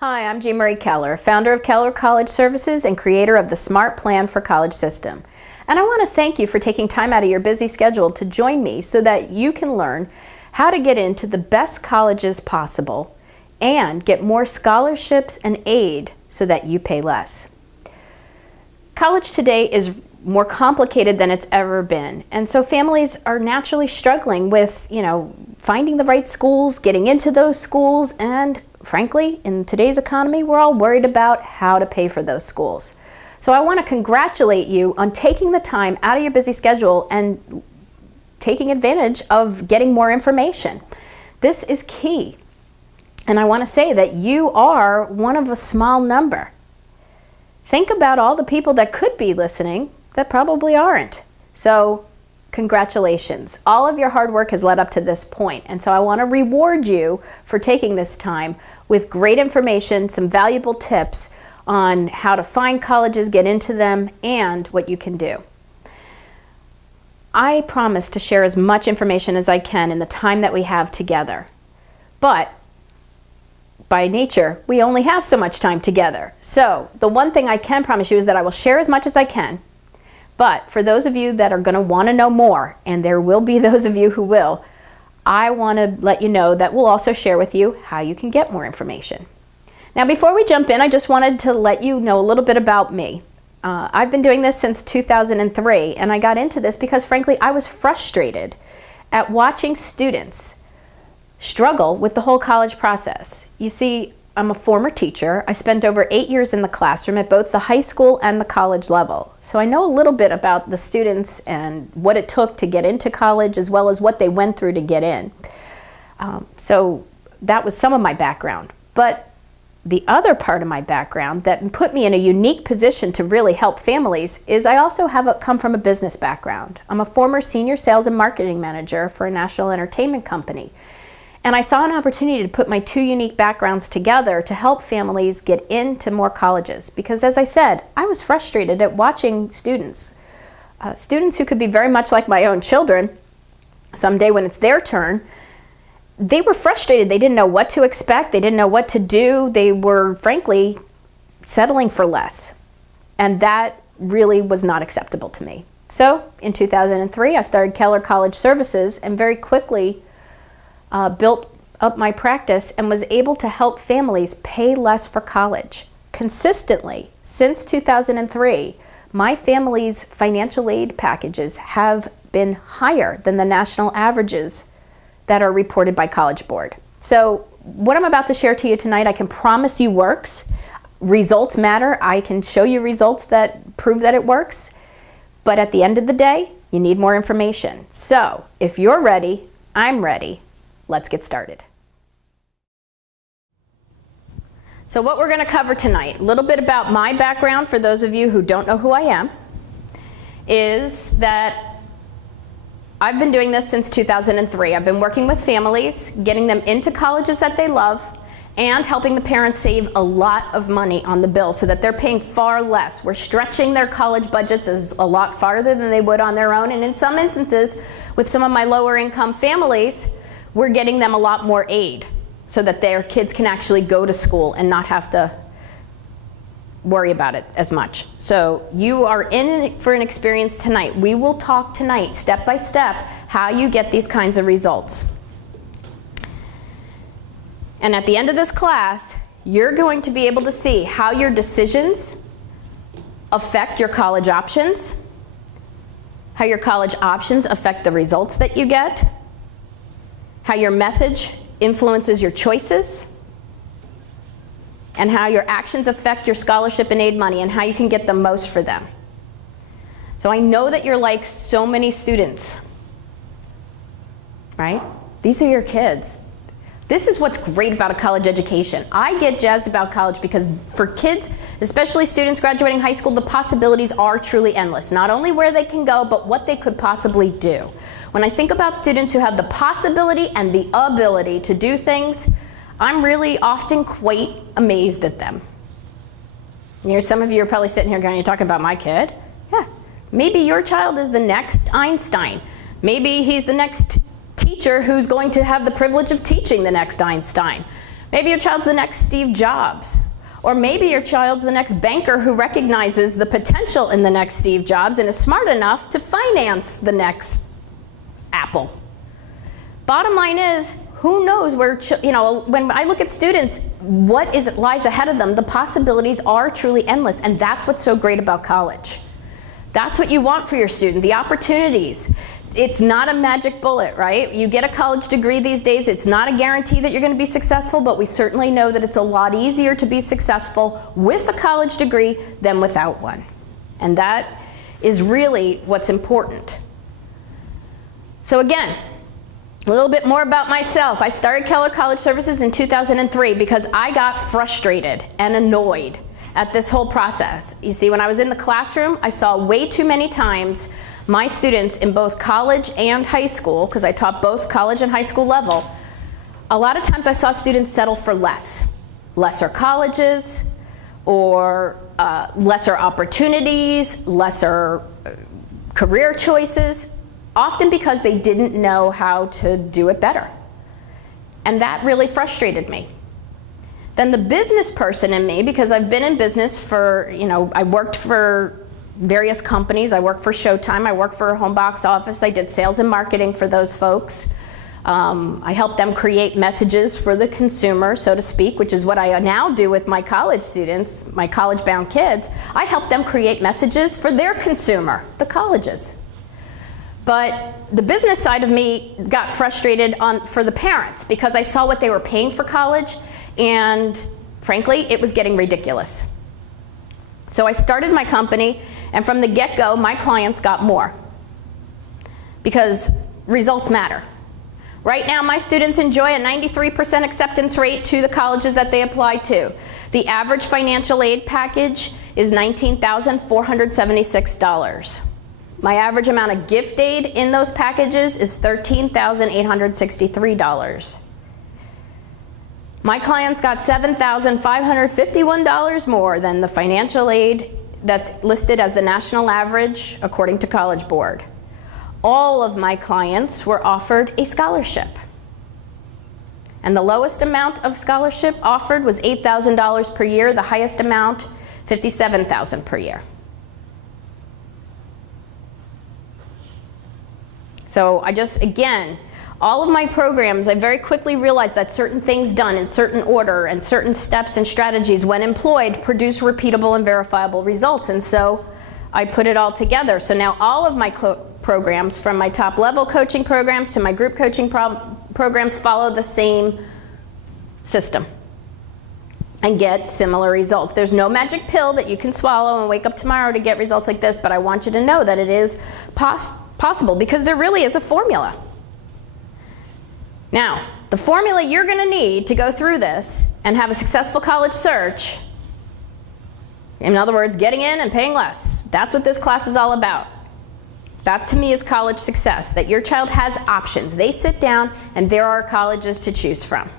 Hi, I'm Jean Marie Keller, founder of Keller College Services and creator of the Smart Plan for College system. And I want to thank you for taking time out of your busy schedule to join me so that you can learn how to get into the best colleges possible and get more scholarships and aid so that you pay less. College today is more complicated than it's ever been. And so families are naturally struggling with, finding the right schools, getting into those schools, and frankly, in today's economy, we're all worried about how to pay for those schools. So I want to congratulate you on taking the time out of your busy schedule and taking advantage of getting more information. This is key. And I want to say that you are one of a small number. Think about all the people that could be listening that probably aren't. So congratulations. All of your hard work has led up to this point. And so I want to reward you for taking this time with great information, some valuable tips on how to find colleges, get into them, and what you can do. I promise to share as much information as I can in the time that we have together. But by nature, we only have so much time together. So the one thing I can promise you is that I will share as much as I can. But for those of you that are going to want to know more, and there will be those of you who will, I want to let you know that we'll also share with you how you can get more information. Now, before we jump in, I just wanted to let you know a little bit about me. I've been doing this since 2003, and I got into this because, frankly, I was frustrated at watching students struggle with the whole college process. You see, I'm a former teacher. I spent over 8 years in the classroom at both the high school and the college level. So I know a little bit about the students and what it took to get into college, as well as what they went through to get in. So that was some of my background. But the other part of my background that put me in a unique position to really help families is I also come from a business background. I'm a former senior sales and marketing manager for a national entertainment company. And I saw an opportunity to put my two unique backgrounds together to help families get into more colleges. Because as I said, I was frustrated at watching students who could be very much like my own children, someday when it's their turn, they were frustrated. They didn't know what to expect. They didn't know what to do. They were, frankly, settling for less. And that really was not acceptable to me. So in 2003, I started Keller College Services and very quickly built up my practice and was able to help families pay less for college. Consistently, since 2003, my family's financial aid packages have been higher than the national averages that are reported by College Board. So what I'm about to share to you tonight, I can promise you works. Results matter. I can show you results that prove that it works. But at the end of the day, you need more information. So if you're ready, I'm ready. Let's get started. So what we're going to cover tonight, a little bit about my background for those of you who don't know who I am, is that I've been doing this since 2003. I've been working with families, getting them into colleges that they love, and helping the parents save a lot of money on the bill so that they're paying far less. We're stretching their college budgets a lot farther than they would on their own, and in some instances, with some of my lower income families, we're getting them a lot more aid so that their kids can actually go to school and not have to worry about it as much. So you are in for an experience tonight. We will talk tonight, step by step, how you get these kinds of results. And at the end of this class, you're going to be able to see how your decisions affect your college options, how your college options affect the results that you get, how your message influences your choices, and how your actions affect your scholarship and aid money and how you can get the most for them. So I know that you're like so many students, right? These are your kids. This is what's great about a college education. I get jazzed about college because for kids, especially students graduating high school, the possibilities are truly endless. Not only where they can go, but what they could possibly do. When I think about students who have the possibility and the ability to do things, I'm really often quite amazed at them. Some of you are probably sitting here going, you're talking about my kid? Yeah. Maybe your child is the next Einstein. Maybe he's the next teacher who's going to have the privilege of teaching the next Einstein. Maybe your child's the next Steve Jobs. Or maybe your child's the next banker who recognizes the potential in the next Steve Jobs and is smart enough to finance the next Apple. Bottom line is, who knows where, when I look at students, what lies ahead of them, the possibilities are truly endless, and that's what's so great about college. That's what you want for your student, the opportunities. It's not a magic bullet, right? You get a college degree these days, it's not a guarantee that you're going to be successful, but we certainly know that it's a lot easier to be successful with a college degree than without one. And that is really what's important. So again, a little bit more about myself. I started Keller College Services in 2003 because I got frustrated and annoyed at this whole process. You see, when I was in the classroom, I saw way too many times my students in both college and high school, because I taught both college and high school level, a lot of times I saw students settle for lesser colleges, or lesser opportunities, lesser career choices, often because they didn't know how to do it better. And that really frustrated me. Then the business person in me, because I've been in business for, I worked for various companies. I worked for Showtime. I worked for a home box office. I did sales and marketing for those folks. I helped them create messages for the consumer, so to speak, which is what I now do with my college students, my college-bound kids. I help them create messages for their consumer, the colleges. But the business side of me got frustrated for the parents because I saw what they were paying for college, and frankly, it was getting ridiculous. So I started my company, and from the get-go, my clients got more because results matter. Right now, my students enjoy a 93% acceptance rate to the colleges that they apply to. The average financial aid package is $19,476. My average amount of gift aid in those packages is $13,863. My clients got $7,551 more than the financial aid that's listed as the national average according to College Board. All of my clients were offered a scholarship. And the lowest amount of scholarship offered was $8,000 per year, the highest amount, $57,000 per year. So again, all of my programs, I very quickly realized that certain things done in certain order and certain steps and strategies, when employed, produce repeatable and verifiable results. And so I put it all together. So now all of my programs, from my top level coaching programs to my group coaching programs, follow the same system and get similar results. There's no magic pill that you can swallow and wake up tomorrow to get results like this, but I want you to know that it is possible because there really is a formula. Now, the formula you're going to need to go through this and have a successful college search, in other words, getting in and paying less, that's what this class is all about. That to me is college success, that your child has options. They sit down and there are colleges to choose from,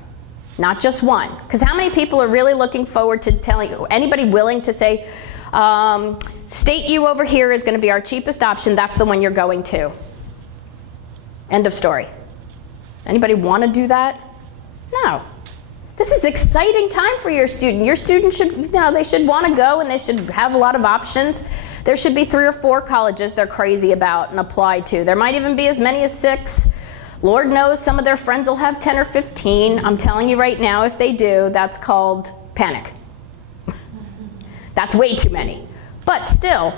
not just one. Because how many people are really looking forward to telling you, anybody willing to say, State U over here is going to be our cheapest option, that's the one you're going to. End of story. Anybody want to do that? No. This is exciting time for your student. Your student should, they should want to go and they should have a lot of options. There should be 3 or 4 colleges they're crazy about and apply to. There might even be as many as 6. Lord knows some of their friends will have 10 or 15. I'm telling you right now, if they do, that's called panic. That's way too many. But still,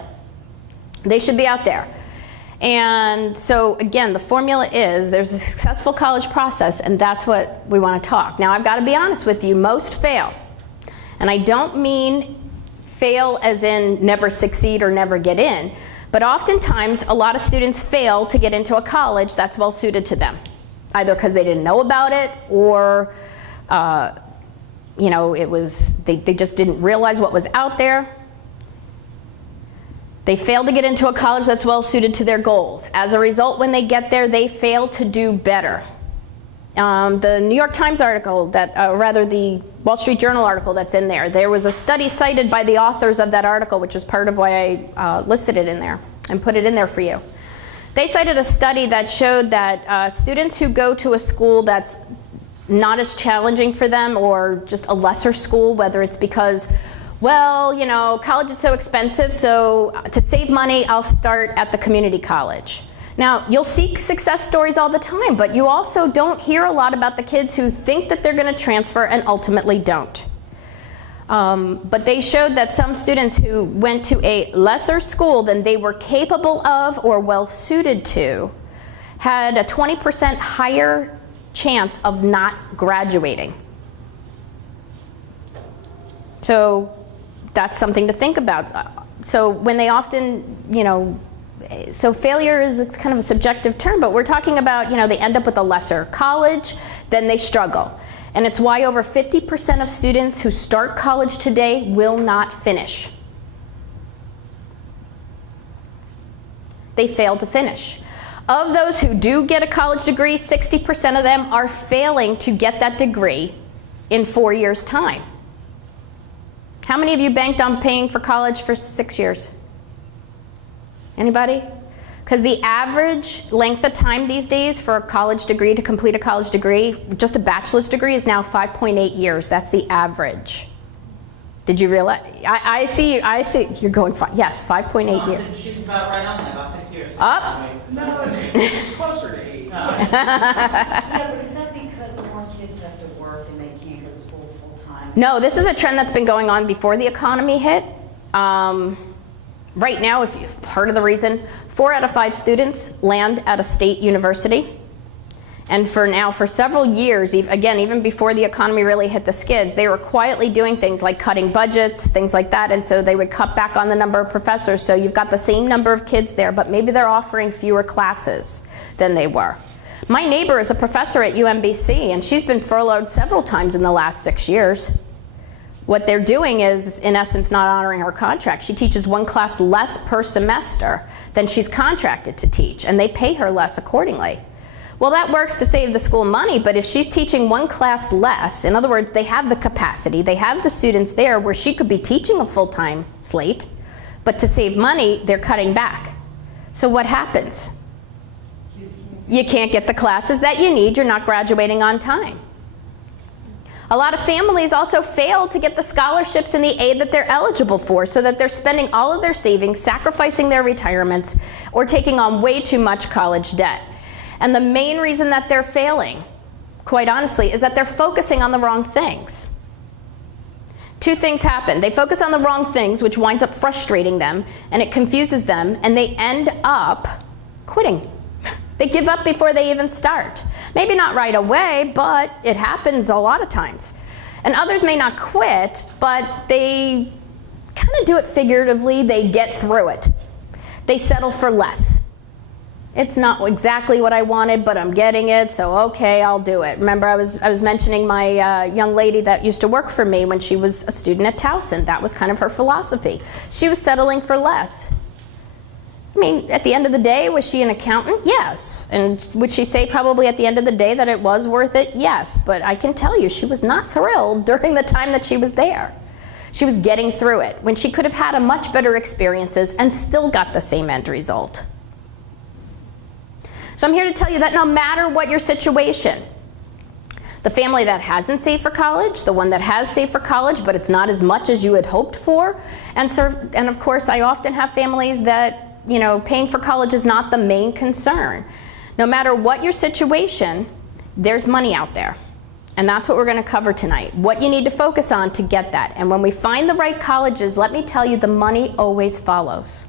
they should be out there. And so again, the formula is there's a successful college process, and that's what we want to talk. Now I've got to be honest with you, most fail. And I don't mean fail as in never succeed or never get in, but oftentimes a lot of students fail to get into a college that's well suited to them, either because they didn't know about it or they just didn't realize what was out there. They fail to get into a college that's well suited to their goals. As a result, when they get there, they fail to do better. The New York Times article, the Wall Street Journal article that's in there, there was a study cited by the authors of that article, which was part of why I listed it in there and put it in there for you. They cited a study that showed that students who go to a school that's not as challenging for them, or just a lesser school, whether it's because, well, you know, college is so expensive, so to save money, I'll start at the community college. Now, you'll see success stories all the time, but you also don't hear a lot about the kids who think that they're going to transfer and ultimately don't. But they showed that some students who went to a lesser school than they were capable of or well suited to had a 20% higher chance of not graduating. So that's something to think about. So when they often, you know, so failure is kind of a subjective term, but we're talking about, you know, they end up with a lesser college, then they struggle. And it's why over 50% of students who start college today will not finish. They fail to finish. Of those who do get a college degree, 60% of them are failing to get that degree in 4 years' time. How many of you banked on paying for college for 6 years? Anybody? Because the average length of time these days for a college degree, to complete a college degree, just a bachelor's degree, is now 5.8 years. That's the average. Did you realize? I see you're going, yes, 5.8 years. She's about right on that, about 6 years. Up? No, it's closer to 8. Yeah, but is that because more kids have to work and they can't go to school full time? No, this is a trend that's been going on before the economy hit. Right now, if you part of the reason, 4 out of 5 students land at a state university. And for several years, again, even before the economy really hit the skids, they were quietly doing things like cutting budgets, things like that, and so they would cut back on the number of professors. So you've got the same number of kids there, but maybe they're offering fewer classes than they were. My neighbor is a professor at UMBC, and she's been furloughed several times in the last 6 years. What they're doing is, in essence, not honoring her contract. She teaches 1 class less per semester than she's contracted to teach, and they pay her less accordingly. Well, that works to save the school money, but if she's teaching 1 class less, in other words, they have the capacity, they have the students there where she could be teaching a full-time slate, but to save money, they're cutting back. So what happens? You can't get the classes that you need, you're not graduating on time. A lot of families also fail to get the scholarships and the aid that they're eligible for, so that they're spending all of their savings, sacrificing their retirements, or taking on way too much college debt. And the main reason that they're failing, quite honestly, is that they're focusing on the wrong things. 2 things happen. They focus on the wrong things, which winds up frustrating them, and it confuses them, and they end up quitting. They give up before they even start. Maybe not right away, but it happens a lot of times. And others may not quit, but they kind of do it figuratively. They get through it. They settle for less. It's not exactly what I wanted, but I'm getting it, so okay, I'll do it. Remember, I was mentioning my young lady that used to work for me when she was a student at Towson. That was kind of her philosophy. She was settling for less. I mean, at the end of the day, was she an accountant? Yes. And would she say probably at the end of the day that it was worth it? Yes. But I can tell you, she was not thrilled during the time that she was there. She was getting through it when she could have had a much better experiences and still got the same end result. So I'm here to tell you that no matter what your situation, the family that hasn't saved for college, the one that has saved for college, but it's not as much as you had hoped for, and of course I often have families that, you know, paying for college is not the main concern. No matter what your situation, there's money out there. And that's what we're going to cover tonight. What you need to focus on to get that. And when we find the right colleges, let me tell you, the money always follows.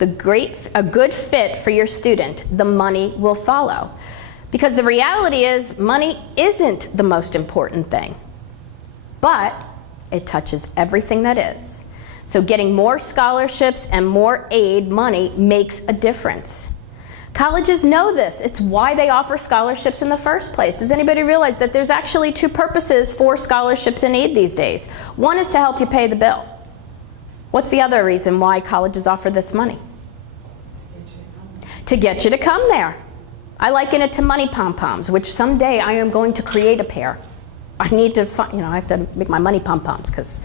A good fit for your student, the money will follow. Because the reality is, money isn't the most important thing. But it touches everything that is. So getting more scholarships and more aid money makes a difference. Colleges know this. It's why they offer scholarships in the first place. Does anybody realize that there's actually 2 purposes for scholarships and aid these days? One is to help you pay the bill. What's the other reason why colleges offer this money? To get you to come there. I liken it to money pom-poms, which someday I am going to create a pair. I need to, I have to make my money pom-poms, because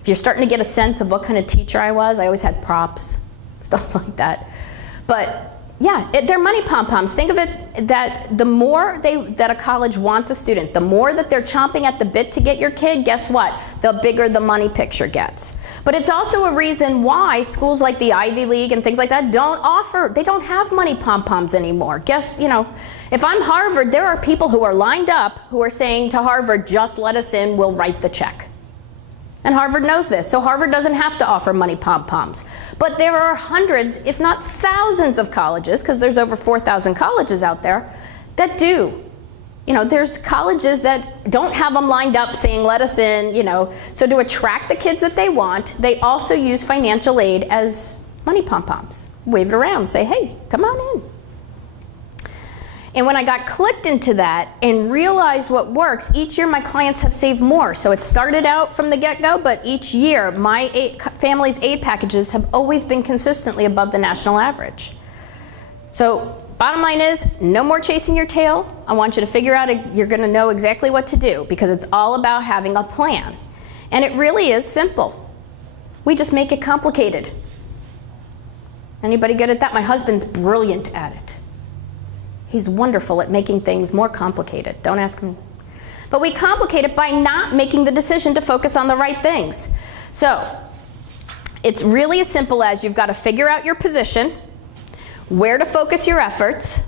if you're starting to get a sense of what kind of teacher I was, I always had props, stuff like that. But Yeah, they're money pom-poms. Think of it that the more that a college wants a student, the more that they're chomping at the bit to get your kid, guess what? The bigger the money picture gets. But it's also a reason why schools like the Ivy League and things like that they don't have money pom-poms anymore. Guess, if I'm Harvard, there are people who are lined up who are saying to Harvard, just let us in, we'll write the check. And Harvard knows this, so Harvard doesn't have to offer money pom-poms. But there are hundreds, if not thousands of colleges, because there's over 4,000 colleges out there, that do. There's colleges that don't have them lined up saying, let us in, So to attract the kids that they want, they also use financial aid as money pom-poms. Wave it around, say, hey, come on in. And when I got clicked into that and realized what works, each year my clients have saved more. So it started out from the get-go, but each year my family's aid packages have always been consistently above the national average. So bottom line is, no more chasing your tail. I want you to figure out, you're going to know exactly what to do, because it's all about having a plan. And it really is simple. We just make it complicated. Anybody good at that? My husband's brilliant at it. He's wonderful at making things more complicated. Don't ask him. But we complicate it by not making the decision to focus on the right things. So it's really as simple as you've got to figure out your position, where to focus your efforts,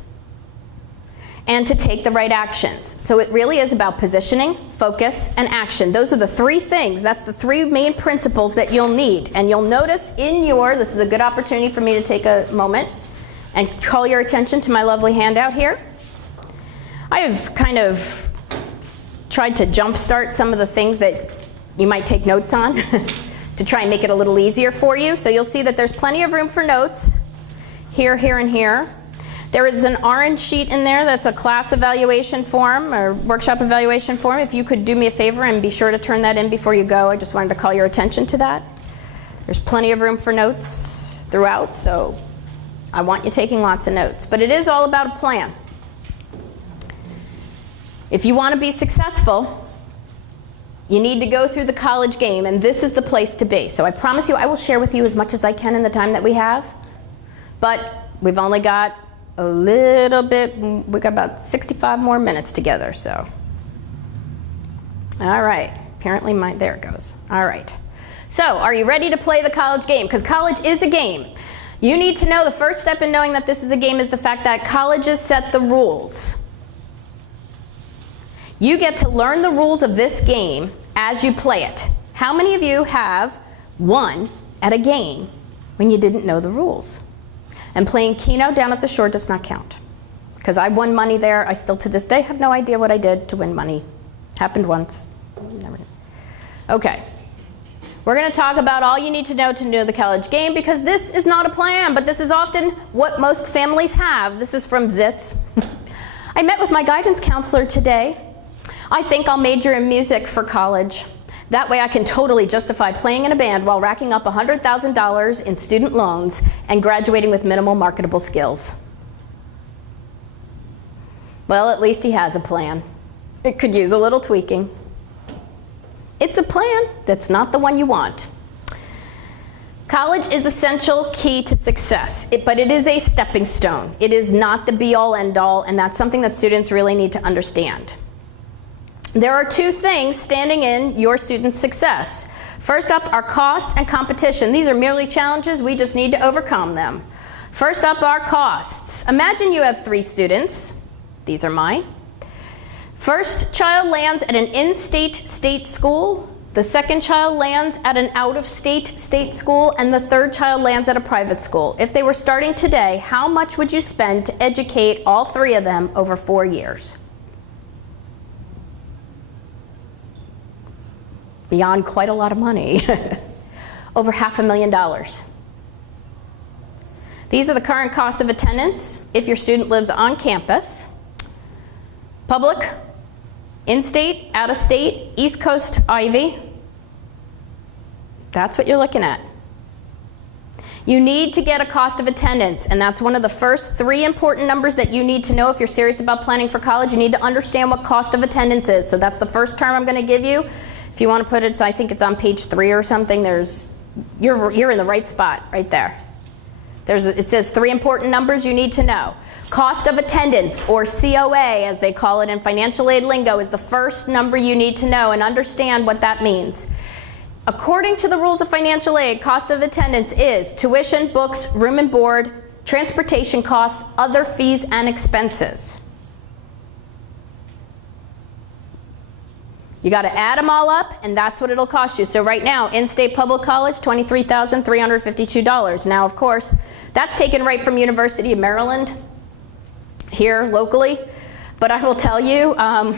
and to take the right actions. So it really is about positioning, focus, and action. Those are the three things. That's the three main principles that you'll need. And you'll notice this is a good opportunity for me to take a moment and call your attention to my lovely handout here. I have kind of tried to jumpstart some of the things that you might take notes on to try and make it a little easier for you. So you'll see that there's plenty of room for notes here, here, and here. There is an orange sheet in there that's a class evaluation form or workshop evaluation form. If you could do me a favor and be sure to turn that in before you go, I just wanted to call your attention to that. There's plenty of room for notes throughout, so I want you taking lots of notes, but it is all about a plan. If you want to be successful, you need to go through the college game, and this is the place to be. So I promise you I will share with you as much as I can in the time that we have, but we've only got a little bit, we've got about 65 more minutes together, so. All right, apparently there it goes. All right. So are you ready to play the college game? Because college is a game. You need to know the first step in knowing that this is a game is the fact that colleges set the rules. You get to learn the rules of this game as you play it. How many of you have won at a game when you didn't know the rules? And playing Keno down at the shore does not count. Because I won money there. I still to this day have no idea what I did to win money. Happened once. Never did. Okay. We're going to talk about all you need to know the college game, because this is not a plan, but this is often what most families have. This is from Zitz. I met with my guidance counselor today. I think I'll major in music for college. That way I can totally justify playing in a band while racking up $100,000 in student loans and graduating with minimal marketable skills. Well, at least he has a plan. It could use a little tweaking. It's a plan that's not the one you want. College is essential key to success, but it is a stepping stone. It is not the be-all, end-all, and that's something that students really need to understand. There are two things standing in your students' success. First up are costs and competition. These are merely challenges. We just need to overcome them. First up are costs. Imagine you have 3 students. These are mine. First child lands at an in-state state school. The second child lands at an out-of-state state school. And the third child lands at a private school. If they were starting today, how much would you spend to educate all 3 of them over 4 years? Beyond quite a lot of money. Over $500,000. These are the current costs of attendance if your student lives on campus. Public, in-state, out-of-state, East Coast Ivy. That's what you're looking at. You need to get a cost of attendance, and that's one of the first 3 important numbers that you need to know if you're serious about planning for college. You need to understand what cost of attendance is. So that's the first term I'm going to give you. If you want to put it, I think it's on page 3 or something. You're in the right spot right there. It says 3 important numbers you need to know. Cost of attendance, or COA as they call it in financial aid lingo, is the first number you need to know and understand what that means. According to the rules of financial aid, cost of attendance is tuition, books, room and board, transportation costs, other fees and expenses. You got to add them all up, and that's what it'll cost you. So right now, in-state public college, $23,352. Now, of course, that's taken right from University of Maryland here locally. But I will tell you, I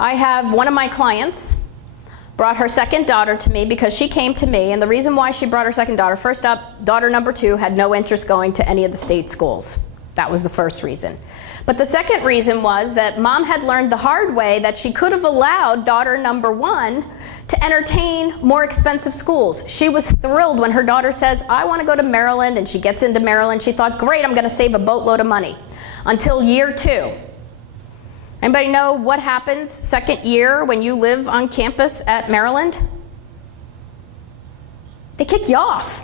have one of my clients brought her second daughter to me because she came to me, and the reason why she brought her second daughter, first up, daughter number 2 had no interest going to any of the state schools. That was the first reason. But the second reason was that mom had learned the hard way that she could have allowed daughter number 1 to entertain more expensive schools. She was thrilled when her daughter says, I want to go to Maryland, and she gets into Maryland. She thought, great, I'm going to save a boatload of money. Until year 2. Anybody know what happens second year when you live on campus at Maryland? They kick you off.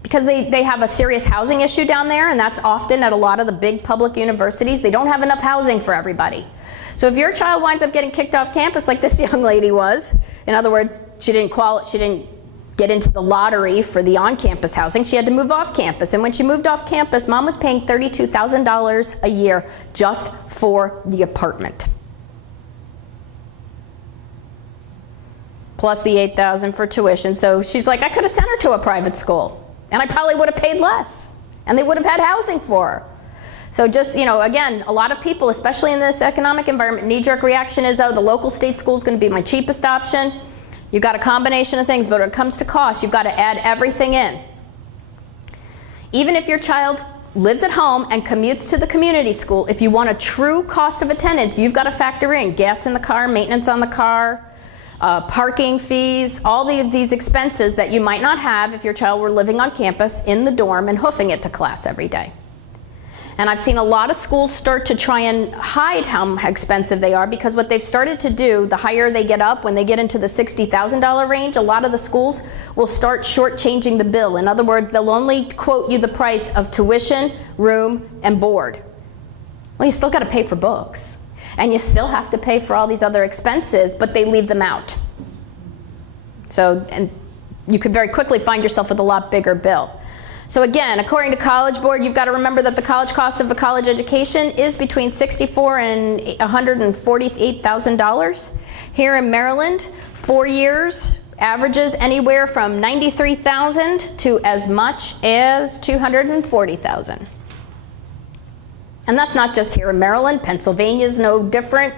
Because they have a serious housing issue down there, and that's often at a lot of the big public universities. They don't have enough housing for everybody. So if your child winds up getting kicked off campus like this young lady was, in other words, she didn't get into the lottery for the on-campus housing, she had to move off campus. And when she moved off campus, mom was paying $32,000 a year just for the apartment. Plus the $8,000 for tuition. So she's like, I could have sent her to a private school. And I probably would have paid less. And they would have had housing for her. So just, again, a lot of people, especially in this economic environment, knee-jerk reaction is, oh, the local state school is going to be my cheapest option. You've got a combination of things, but when it comes to cost, you've got to add everything in. Even if your child lives at home and commutes to the community school, if you want a true cost of attendance, you've got to factor in gas in the car, maintenance on the car, parking fees, all of these expenses that you might not have if your child were living on campus in the dorm and hoofing it to class every day. And I've seen a lot of schools start to try and hide how expensive they are, because what they've started to do, the higher they get up, when they get into the $60,000 range, a lot of the schools will start shortchanging the bill. In other words, they'll only quote you the price of tuition, room, and board. Well, you still got to pay for books. And you still have to pay for all these other expenses, but they leave them out. So, and you could very quickly find yourself with a lot bigger bill. So again, according to College Board, you've got to remember that the college cost of a college education is between $64,000 and $148,000. Here in Maryland, 4 years averages anywhere from $93,000 to as much as $240,000. And that's not just here in Maryland. Pennsylvania is no different.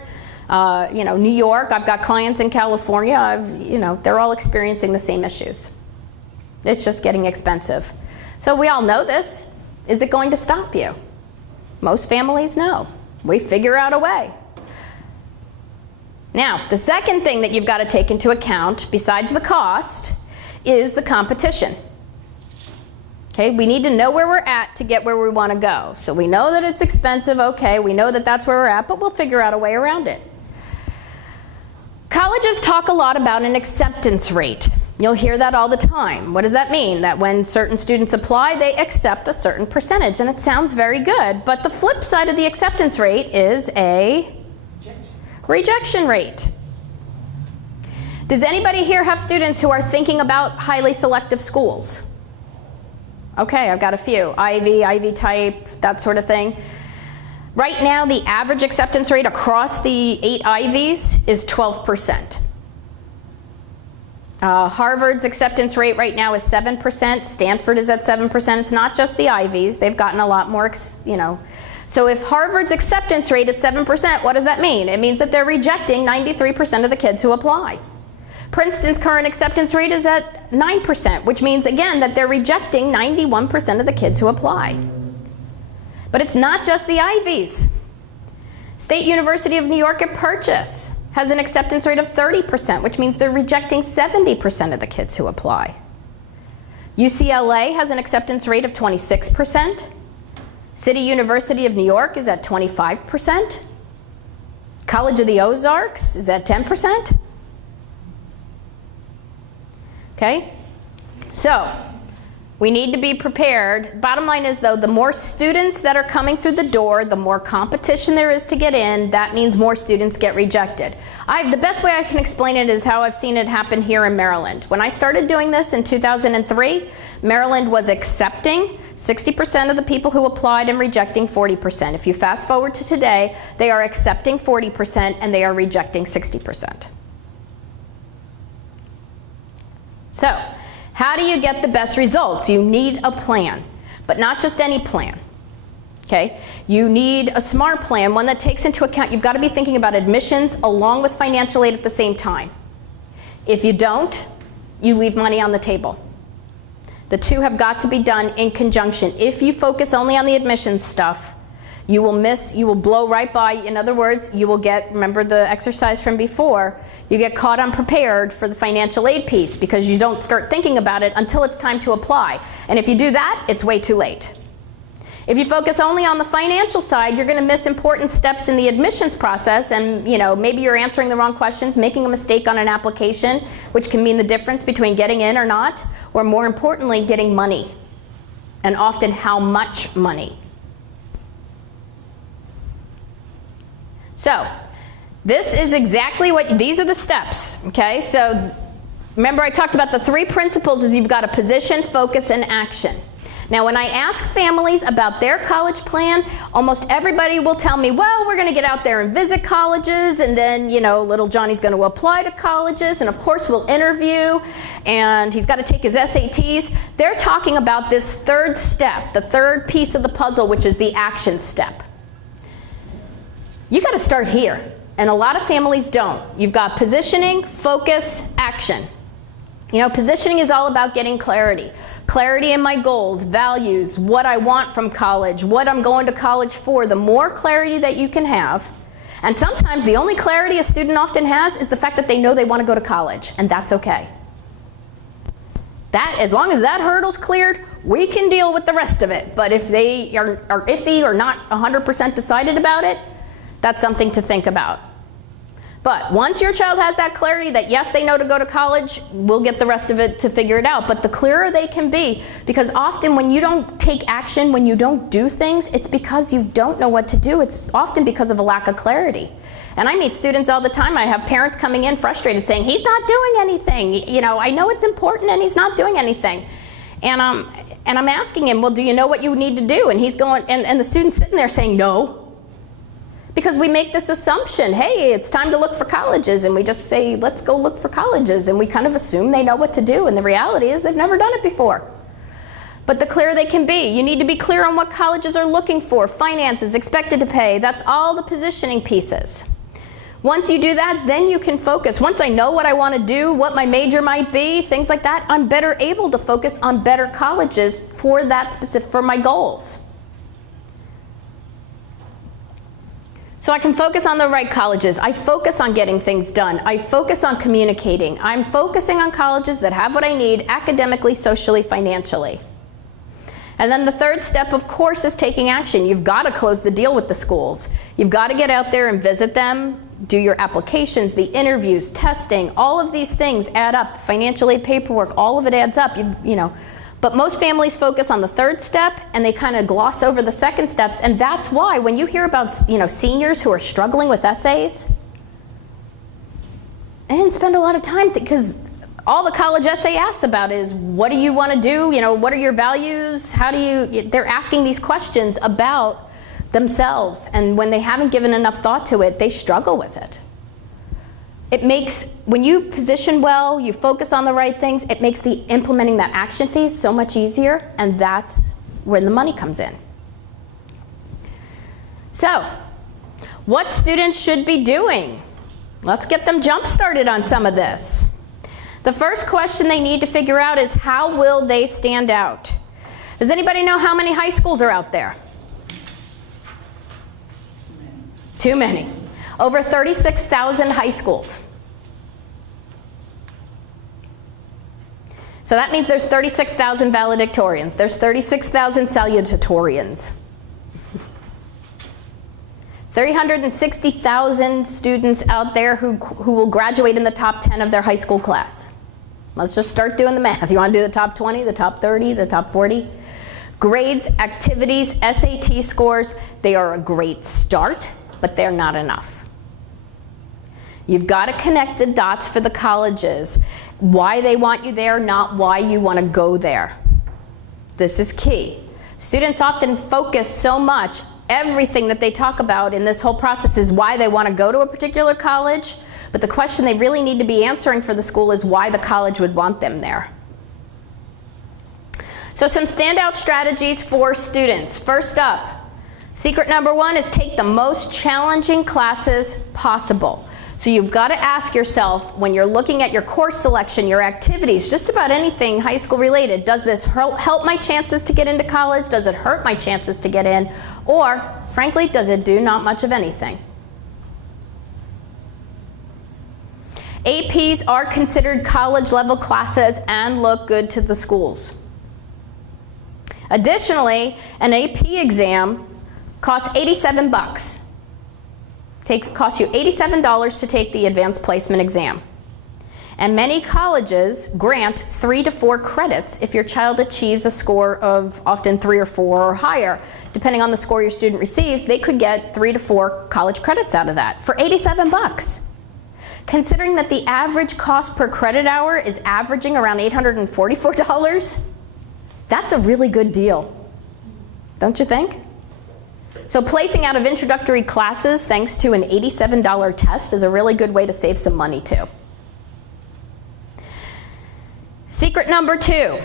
New York, I've got clients in California, they're all experiencing the same issues. It's just getting expensive. So we all know this. Is it going to stop you? Most families know. We figure out a way. Now, the second thing that you've got to take into account, besides the cost, is the competition. Okay, we need to know where we're at to get where we want to go. So we know that it's expensive, okay, we know that that's where we're at, but we'll figure out a way around it. Colleges talk a lot about an acceptance rate. You'll hear that all the time. What does that mean? That when certain students apply, they accept a certain percentage, and it sounds very good, but the flip side of the acceptance rate is a rejection rate. Does anybody here have students who are thinking about highly selective schools? Okay, I've got a few. Ivy type, that sort of thing. Right now, the average acceptance rate across the 8 Ivies is 12%. Harvard's acceptance rate right now is 7%. Stanford is at 7%. It's not just the Ivies. They've gotten a lot more, So if Harvard's acceptance rate is 7%, what does that mean? It means that they're rejecting 93% of the kids who apply. Princeton's current acceptance rate is at 9%, which means, again, that they're rejecting 91% of the kids who apply. But it's not just the Ivies. State University of New York at Purchase has an acceptance rate of 30%, which means they're rejecting 70% of the kids who apply. UCLA has an acceptance rate of 26%. City University of New York is at 25%. College of the Ozarks is at 10%. Okay, so We need to be prepared. Bottom line is, though, the more students that are coming through the door, the more competition there is to get in. That means more students get rejected. The best way I can explain it is how I've seen it happen here in Maryland. When I started doing this in 2003, Maryland was accepting 60% of the people who applied and rejecting 40%. If you fast forward to today, they are accepting 40% and they are rejecting 60%. So, how do you get the best results? You need a plan, but not just any plan. Okay? You need a smart plan, one that takes into account, you've got to be thinking about admissions along with financial aid at the same time. If you don't, you leave money on the table. The two have got to be done in conjunction. If you focus only on the admissions stuff, you will blow right by. In other words, you will get, remember the exercise from before, you get caught unprepared for the financial aid piece because you don't start thinking about it until it's time to apply. And if you do that, it's way too late. If you focus only on the financial side, you're going to miss important steps in the admissions process, and maybe you're answering the wrong questions, making a mistake on an application, which can mean the difference between getting in or not, or more importantly, getting money, and often how much money. So, this is exactly these are the steps, okay? So, remember I talked about the 3 principles is you've got a position, focus, and action. Now, when I ask families about their college plan, almost everybody will tell me, well, we're going to get out there and visit colleges, and then, little Johnny's going to apply to colleges, and of course we'll interview, and he's got to take his SATs. They're talking about this 3rd step, the 3rd piece of the puzzle, which is the action step. You got to start here, and a lot of families don't. You've got positioning, focus, action. Positioning is all about getting clarity. Clarity in my goals, values, what I want from college, what I'm going to college for. The more clarity that you can have, and sometimes the only clarity a student often has is the fact that they know they want to go to college, and that's okay. As long as that hurdle's cleared, we can deal with the rest of it. But if they are iffy or not 100% decided about it, that's something to think about. But once your child has that clarity that yes, they know to go to college, we'll get the rest of it to figure it out. But the clearer they can be, because often when you don't take action, when you don't do things, it's because you don't know what to do. It's often because of a lack of clarity. And I meet students all the time. I have parents coming in frustrated saying, he's not doing anything. I know it's important and he's not doing anything. And I'm asking him, well, do you know what you need to do? And he's going, and the student's sitting there saying, no. Because we make this assumption, hey, it's time to look for colleges, and we just say, let's go look for colleges, and we kind of assume they know what to do, and the reality is they've never done it before. But the clearer they can be, you need to be clear on what colleges are looking for, finances, expected to pay, that's all the positioning pieces. Once you do that, then you can focus. Once I know what I want to do, what my major might be, things like that, I'm better able to focus on better colleges for my goals. So I can focus on the right colleges. I focus on getting things done. I focus on communicating. I'm focusing on colleges that have what I need academically, socially, financially. And then the 3rd step, of course, is taking action. You've got to close the deal with the schools. You've got to get out there and visit them, do your applications, the interviews, testing. All of these things add up. Financial aid paperwork, all of it adds up. But most families focus on the 3rd step, and they kind of gloss over the 2nd steps, and that's why when you hear about seniors who are struggling with essays, I didn't spend a lot of time because all the college essay asks about is, what do you want to do? What are your values? They're asking these questions about themselves, and when they haven't given enough thought to it, they struggle with it. When you position well, you focus on the right things, it makes the implementing that action phase so much easier, and that's where the money comes in. So, what students should be doing? Let's get them jump-started on some of this. The first question they need to figure out is, how will they stand out? Does anybody know how many high schools are out there? Too many. Over 36,000 high schools. So that means there's 36,000 valedictorians. There's 36,000 salutatorians. 360,000 students out there who will graduate in the top 10 of their high school class. Let's just start doing the math. You want to do the top 20, the top 30, the top 40? Grades, activities, SAT scores, they are a great start, but they're not enough. You've got to connect the dots for the colleges. Why they want you there, not why you want to go there. This is key. Students often focus so much, everything that they talk about in this whole process is why they want to go to a particular college, but the question they really need to be answering for the school is why the college would want them there. So some standout strategies for students. First up, secret number one is take the most challenging classes possible. So you've got to ask yourself, when you're looking at your course selection, your activities, just about anything high school related, does this help my chances to get into college? Does it hurt my chances to get in? Or, frankly, does it do not much of anything? APs are considered college-level classes and look good to the schools. Additionally, an AP exam costs $87. Costs you $87 to take the advanced placement exam. And many colleges grant 3 to 4 credits if your child achieves a score of often 3 or 4 or higher. Depending on the score your student receives, they could get 3 to 4 college credits out of that for $87. Considering that the average cost per credit hour is averaging around $844, that's a really good deal, don't you think? So placing out of introductory classes thanks to an $87 test is a really good way to save some money too. Secret number 2,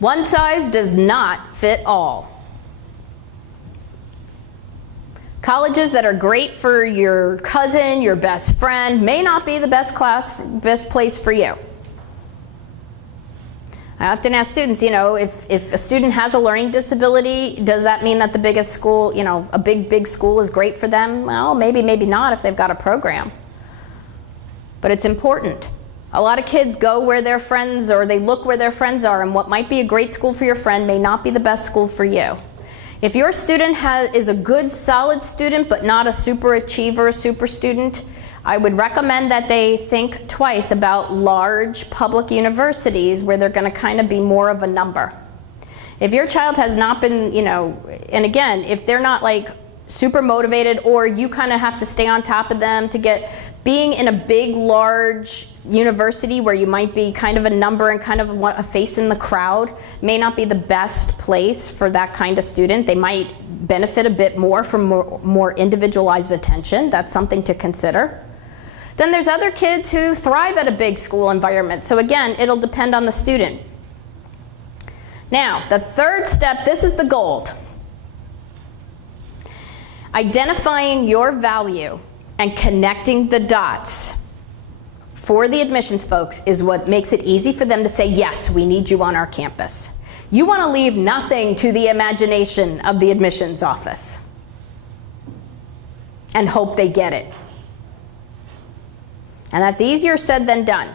one size does not fit all. Colleges that are great for your cousin, your best friend, may not be the best place for you. I often ask students, if a student has a learning disability, does that mean that the biggest school, a big school is great for them? Well, maybe not if they've got a program. But it's important. A lot of kids go where their friends, or they look where their friends are, and what might be a great school for your friend may not be the best school for you. If your student is a good, solid student, but not a super achiever, super student, I would recommend that they think twice about large public universities where they're going to kind of be more of a number. If your child has not been, and again, if they're not like super motivated, or you kind of have to stay on top of them to get, being in a big, large university where you might be kind of a number and kind of a face in the crowd may not be the best place for that kind of student. They might benefit a bit more from more individualized attention. That's something to consider. Then there's other kids who thrive at a big school environment. So again, it'll depend on the student. Now, the third step, this is the gold. Identifying your value and connecting the dots for the admissions folks is what makes it easy for them to say, yes, we need you on our campus. You want to leave nothing to the imagination of the admissions office and hope they get it. And that's easier said than done.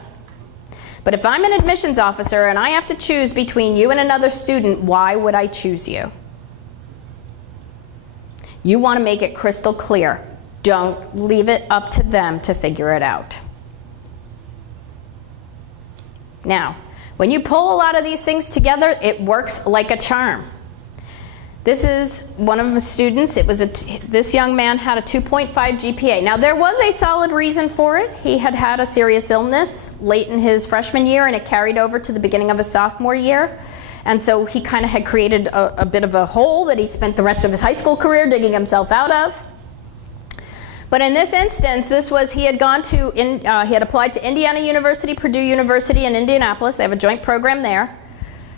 But if I'm an admissions officer and I have to choose between you and another student, why would I choose you? You want to make it crystal clear. Don't leave it up to them to figure it out. Now, when you pull a lot of these things together, it works like a charm. This is one of the students. This young man had a 2.5 GPA. Now, there was a solid reason for it. He had had a serious illness late in his freshman year, and it carried over to the beginning of his sophomore year. And so he kind of had created a bit of a hole that he spent the rest of his high school career digging himself out of. But in this instance, he had applied to Indiana University, Purdue University, and Indianapolis. They have a joint program there.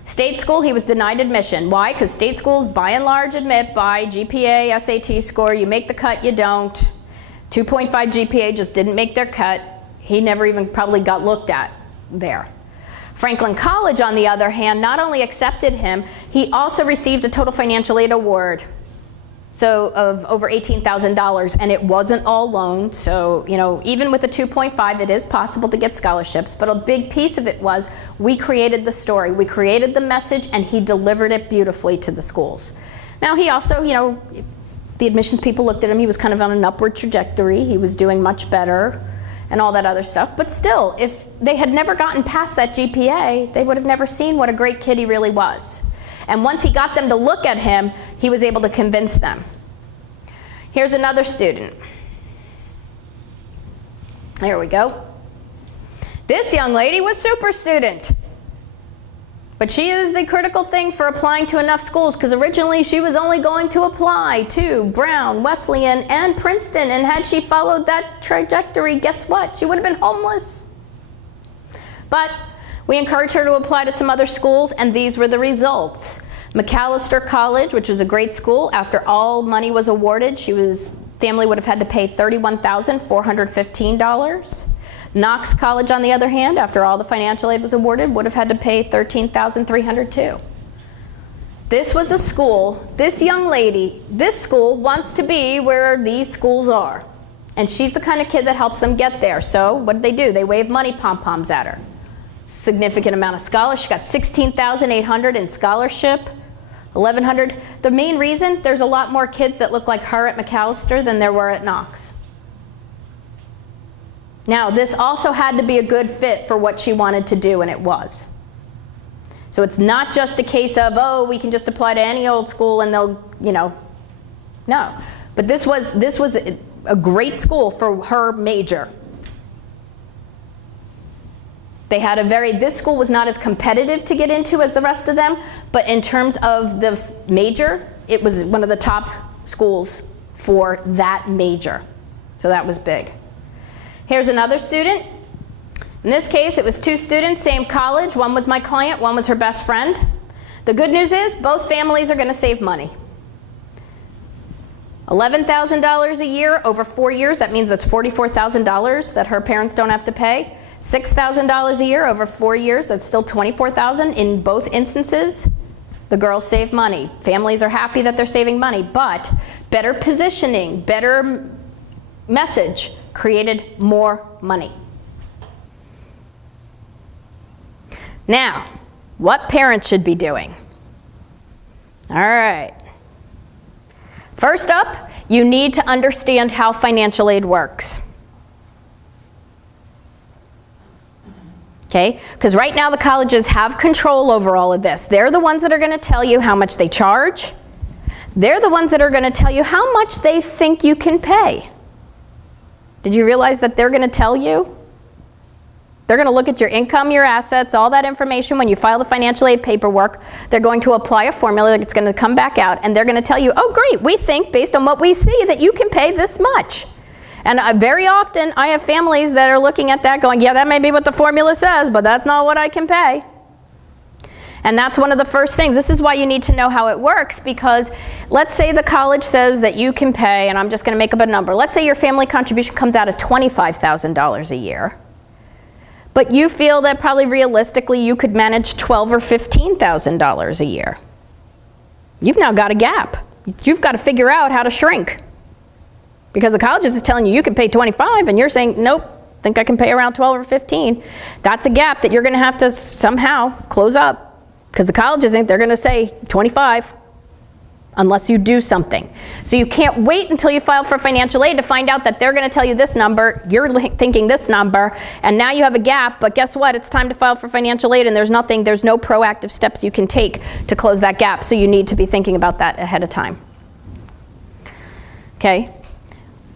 State school, he was denied admission. Why? Because state schools, by and large, admit by GPA, SAT score. You make the cut, you don't. 2.5 GPA just didn't make their cut. He never even probably got looked at there. Franklin College, on the other hand, not only accepted him, he also received a total financial aid award, so of over $18,000, and it wasn't all loaned. So, even with a 2.5, it is possible to get scholarships, but a big piece of it was we created the story, we created the message, and he delivered it beautifully to the schools. Now, he also, the admissions people looked at him, he was kind of on an upward trajectory, he was doing much better, and all that other stuff. But still, if they had never gotten past that GPA, they would have never seen what a great kid he really was. And once he got them to look at him, he was able to convince them. Here's another student. There we go. This young lady was super student. But she is the critical thing for applying to enough schools, because originally she was only going to apply to Brown, Wesleyan, and Princeton. And had she followed that trajectory, guess what? She would have been homeless. But we encouraged her to apply to some other schools, and these were the results. McAllister College, which was a great school, after all money was awarded, family would have had to pay $31,415. Knox College, on the other hand, after all the financial aid was awarded, would have had to pay $13,302. This was a school, this young lady, this school wants to be where these schools are. And she's the kind of kid that helps them get there. So what do? They wave money pom-poms at her. Significant amount of scholarship. She got $16,800 in scholarship, $1,100. The main reason, there's a lot more kids that look like her at McAllister than there were at Knox. Now, this also had to be a good fit for what she wanted to do, and it was. So it's not just a case of, oh, we can just apply to any old school and they'll, no. But this was a great school for her major. They had this school was not as competitive to get into as the rest of them, but in terms of the major, it was one of the top schools for that major. So that was big. Here's another student. In this case, it was two students, same college. One was my client, one was her best friend. The good news is both families are going to save money. $11,000 a year over 4 years, that means that's $44,000 that her parents don't have to pay. $6,000 a year over 4 years, that's still $24,000 in both instances. The girls save money. Families are happy that they're saving money, but better positioning, better message created more money. Now, what parents should be doing? All right. First up, you need to understand how financial aid works. Okay? Because right now the colleges have control over all of this. They're the ones that are going to tell you how much they charge. They're the ones that are going to tell you how much they think you can pay. Did you realize that they're going to tell you? They're going to look at your income, your assets, all that information when you file the financial aid paperwork. They're going to apply a formula that's going to come back out, and they're going to tell you, oh great, we think based on what we see that you can pay this much. And very often I have families that are looking at that going, yeah, that may be what the formula says, but that's not what I can pay. And that's one of the first things. This is why you need to know how it works, because let's say the college says that you can pay, and I'm just going to make up a number. Let's say your family contribution comes out at $25,000 a year. But you feel that probably realistically you could manage $12,000 or $15,000 a year. You've now got a gap. You've got to figure out how to shrink. Because the college is telling you can pay 25, and you're saying, nope, think I can pay around 12 or 15. That's a gap that you're going to have to somehow close up. Because the colleges think they're going to say 25 unless you do something. So you can't wait until you file for financial aid to find out that they're going to tell you this number, you're thinking this number, and now you have a gap, but guess what? It's time to file for financial aid, and there's no proactive steps you can take to close that gap. So you need to be thinking about that ahead of time. Okay?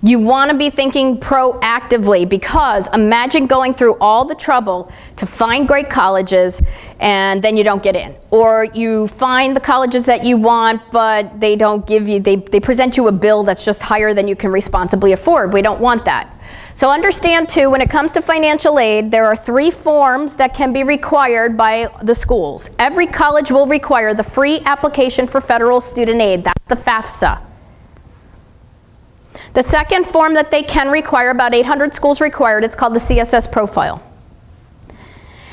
You want to be thinking proactively, because imagine going through all the trouble to find great colleges and then you don't get in. Or you find the colleges that you want, but they don't give you, they present you a bill that's just higher than you can responsibly afford. We don't want that. So understand too, when it comes to financial aid, there are 3 forms that can be required by the schools. Every college will require the free application for federal student aid. That's the FAFSA. The second form that they can require, about 800 schools required, it's called the CSS profile.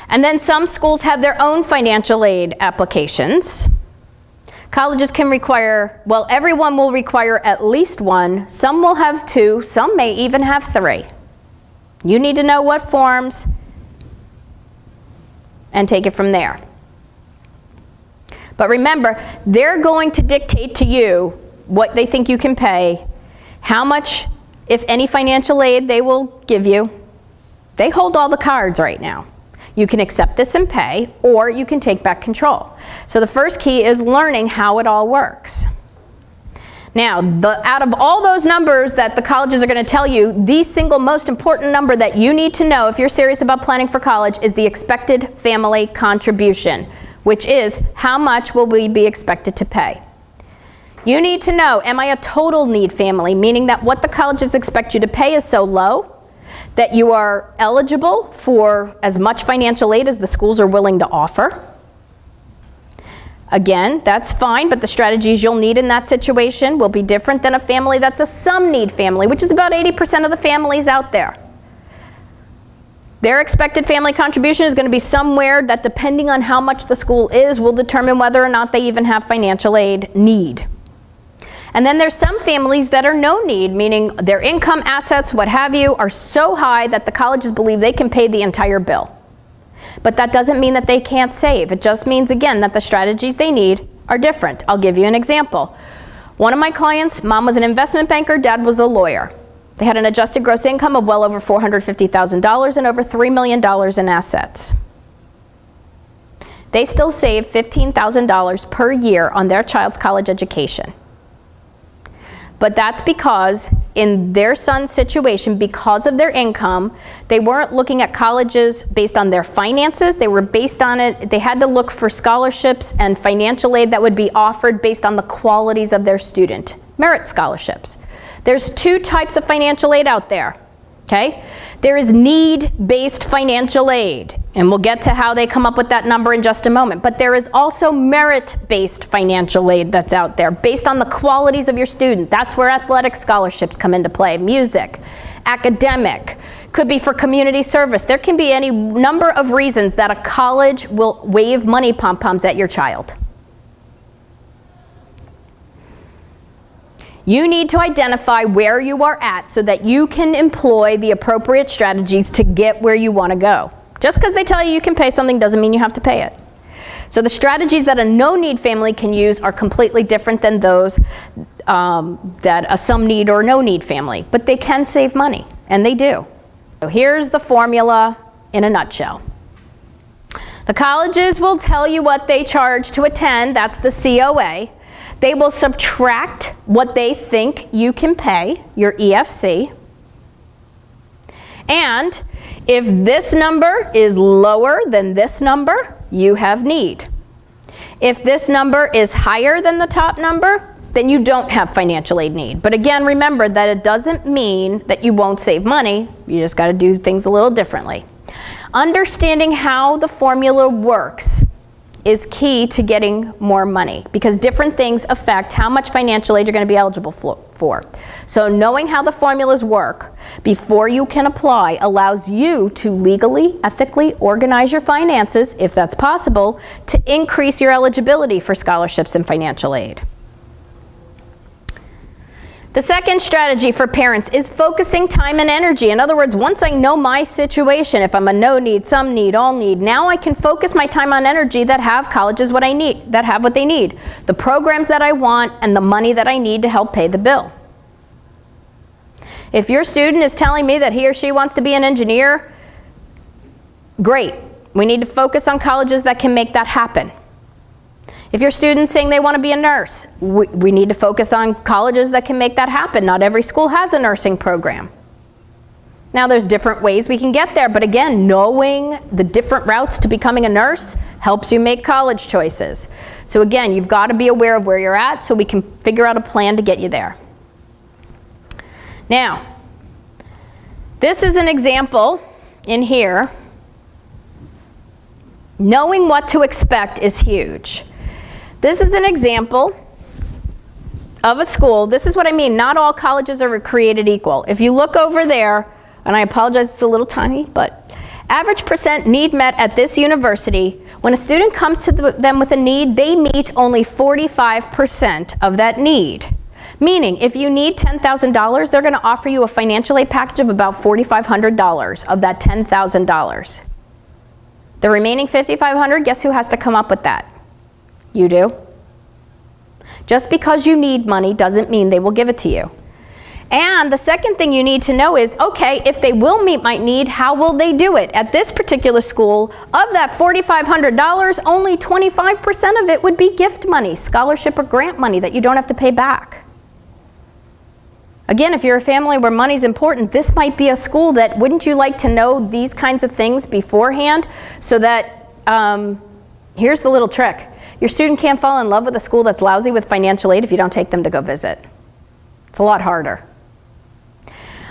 And then some schools have their own financial aid applications. Colleges can require, well, everyone will require at least 1. Some will have 2. Some may even have 3. You need to know what forms and take it from there. But remember, they're going to dictate to you what they think you can pay, how much, if any, financial aid they will give you, They hold all the cards right now. You can accept this and pay, or you can take back control. So the first key is learning how it all works. Now, out of all those numbers that the colleges are going to tell you, the single most important number that you need to know if you're serious about planning for college is the expected family contribution, which is how much will we be expected to pay. You need to know, am I a total need family, meaning that what the colleges expect you to pay is so low that you are eligible for as much financial aid as the schools are willing to offer. Again, that's fine, but the strategies you'll need in that situation will be different than a family that's a some need family, which is about 80% of the families out there. Their expected family contribution is going to be somewhere that, depending on how much the school is, will determine whether or not they even have financial aid need. And then there's some families that are no need, meaning their income, assets, what have you, are so high that the colleges believe they can pay the entire bill. But that doesn't mean that they can't save. It just means, again, that the strategies they need are different. I'll give you an example. One of my clients, mom was an investment banker, dad was a lawyer. They had an adjusted gross income of well over $450,000 and over $3 million in assets. They still save $15,000 per year on their child's college education. But that's because in their son's situation, because of their income, they weren't looking at colleges based on their finances. They were based on it. They had to look for scholarships and financial aid that would be offered based on the qualities of their student. Merit scholarships. There's two types of financial aid out there. Okay? There is need-based financial aid, and we'll get to how they come up with that number in just a moment. But there is also merit-based financial aid that's out there, based on the qualities of your student. That's where athletic scholarships come into play, music, academic, could be for community service. There can be any number of reasons that a college will wave money pom-poms at your child. You need to identify where you are at so that you can employ the appropriate strategies to get where you want to go. Just because they tell you you can pay something doesn't mean you have to pay it. So the strategies that a no-need family can use are completely different than those that a some-need or no-need family. But they can save money, and they do. So here's the formula in a nutshell. The colleges will tell you what they charge to attend. That's the COA. They will subtract what they think you can pay, your EFC. And if this number is lower than this number, you have need. If this number is higher than the top number, then you don't have financial aid need. But again, remember that it doesn't mean that you won't save money. You just got to do things a little differently. Understanding how the formula works is key to getting more money, because different things affect how much financial aid you're going to be eligible for. So knowing how the formulas work before you can apply allows you to legally, ethically organize your finances, if that's possible, to increase your eligibility for scholarships and financial aid. The second strategy for parents is focusing time and energy. In other words, once I know my situation, if I'm a no need, some need, all need, now I can focus my time on energy that have colleges what I need, that have what they need, the programs that I want, and the money that I need to help pay the bill. If your student is telling me that he or she wants to be an engineer, great. We need to focus on colleges that can make that happen. If your student's saying they want to be a nurse, we need to focus on colleges that can make that happen. Not every school has a nursing program. Now, there's different ways we can get there, but again, knowing the different routes to becoming a nurse helps you make college choices. So again, you've got to be aware of where you're at so we can figure out a plan to get you there. Now, this is an example in here. Knowing what to expect is huge. This is an example of a school. This is what I mean. Not all colleges are created equal. If you look over there, and I apologize, it's a little tiny, but average percent need met at this university. When a student comes to them with a need, they meet only 45% of that need. Meaning, if you need $10,000, they're going to offer you a financial aid package of about $4,500 of that $10,000. The remaining $5,500, guess who has to come up with that? You do. Just because you need money doesn't mean they will give it to you. And the second thing you need to know is, okay, if they will meet my need, how will they do it? At this particular school, of that $4,500, only 25% of it would be gift money, scholarship or grant money that you don't have to pay back. Again, if you're a family where money's important, this might be a school that, wouldn't you like to know these kinds of things beforehand so that, here's the little trick. Your student can't fall in love with a school that's lousy with financial aid if you don't take them to go visit. It's a lot harder.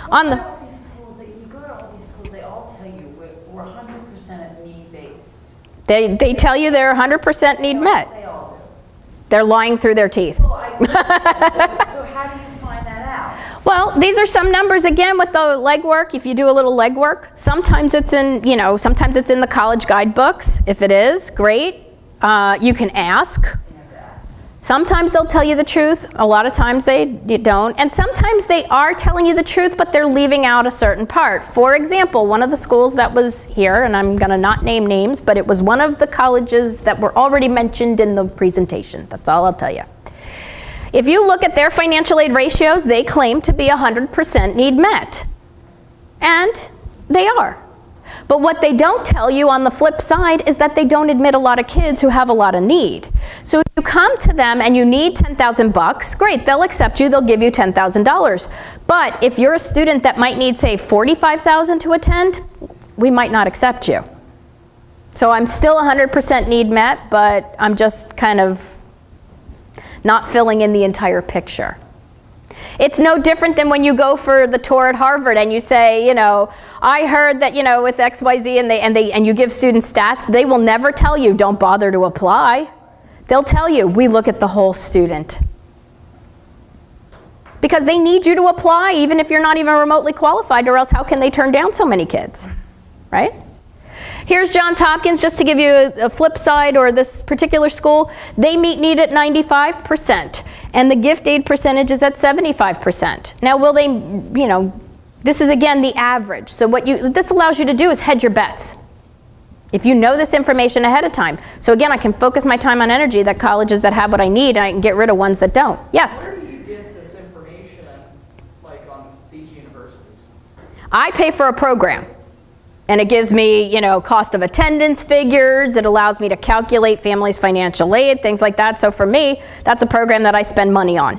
On the all these schools that you go to, all these schools, they all tell you we're 100% need-based. They tell you they're 100% need met. They all do. They're lying through their teeth. Well, so how do you find that out? Well, these are some numbers again with the legwork. If you do a little legwork, sometimes it's in, sometimes it's in the college guidebooks. If it is, great. You can ask. Sometimes they'll tell you the truth. A lot of times they don't. And sometimes they are telling you the truth, but they're leaving out a certain part. For example, one of the schools that was here, and I'm going to not name names, but it was one of the colleges that were already mentioned in the presentation. That's all I'll tell you. If you look at their financial aid ratios, they claim to be 100% need met. And they are. But what they don't tell you on the flip side is that they don't admit a lot of kids who have a lot of need. So if you come to them and you need $10,000, great, they'll accept you, they'll give you $10,000. But if you're a student that might need, say, $45,000 to attend, we might not accept you. So I'm still 100% need met, but I'm just kind of not filling in the entire picture. It's no different than when you go for the tour at Harvard and you say, I heard that, with XYZ and you give students stats, they will never tell you, don't bother to apply. They'll tell you, we look at the whole student. Because they need you to apply even if you're not even remotely qualified, or else how can they turn down so many kids, right? Here's Johns Hopkins, just to give you a flip side, or this particular school. They meet need at 95%, and the gift aid percentage is at 75%. Now, will they, this is again the average. So what this allows you to do is hedge your bets. If you know this information ahead of time. So again, I can focus my time on energy that colleges that have what I need, and I can get rid of ones that don't. Yes? Where do you get this information, like on these universities? I pay for a program. And it gives me, cost of attendance figures. It allows me to calculate families' financial aid, things like that. So for me, that's a program that I spend money on.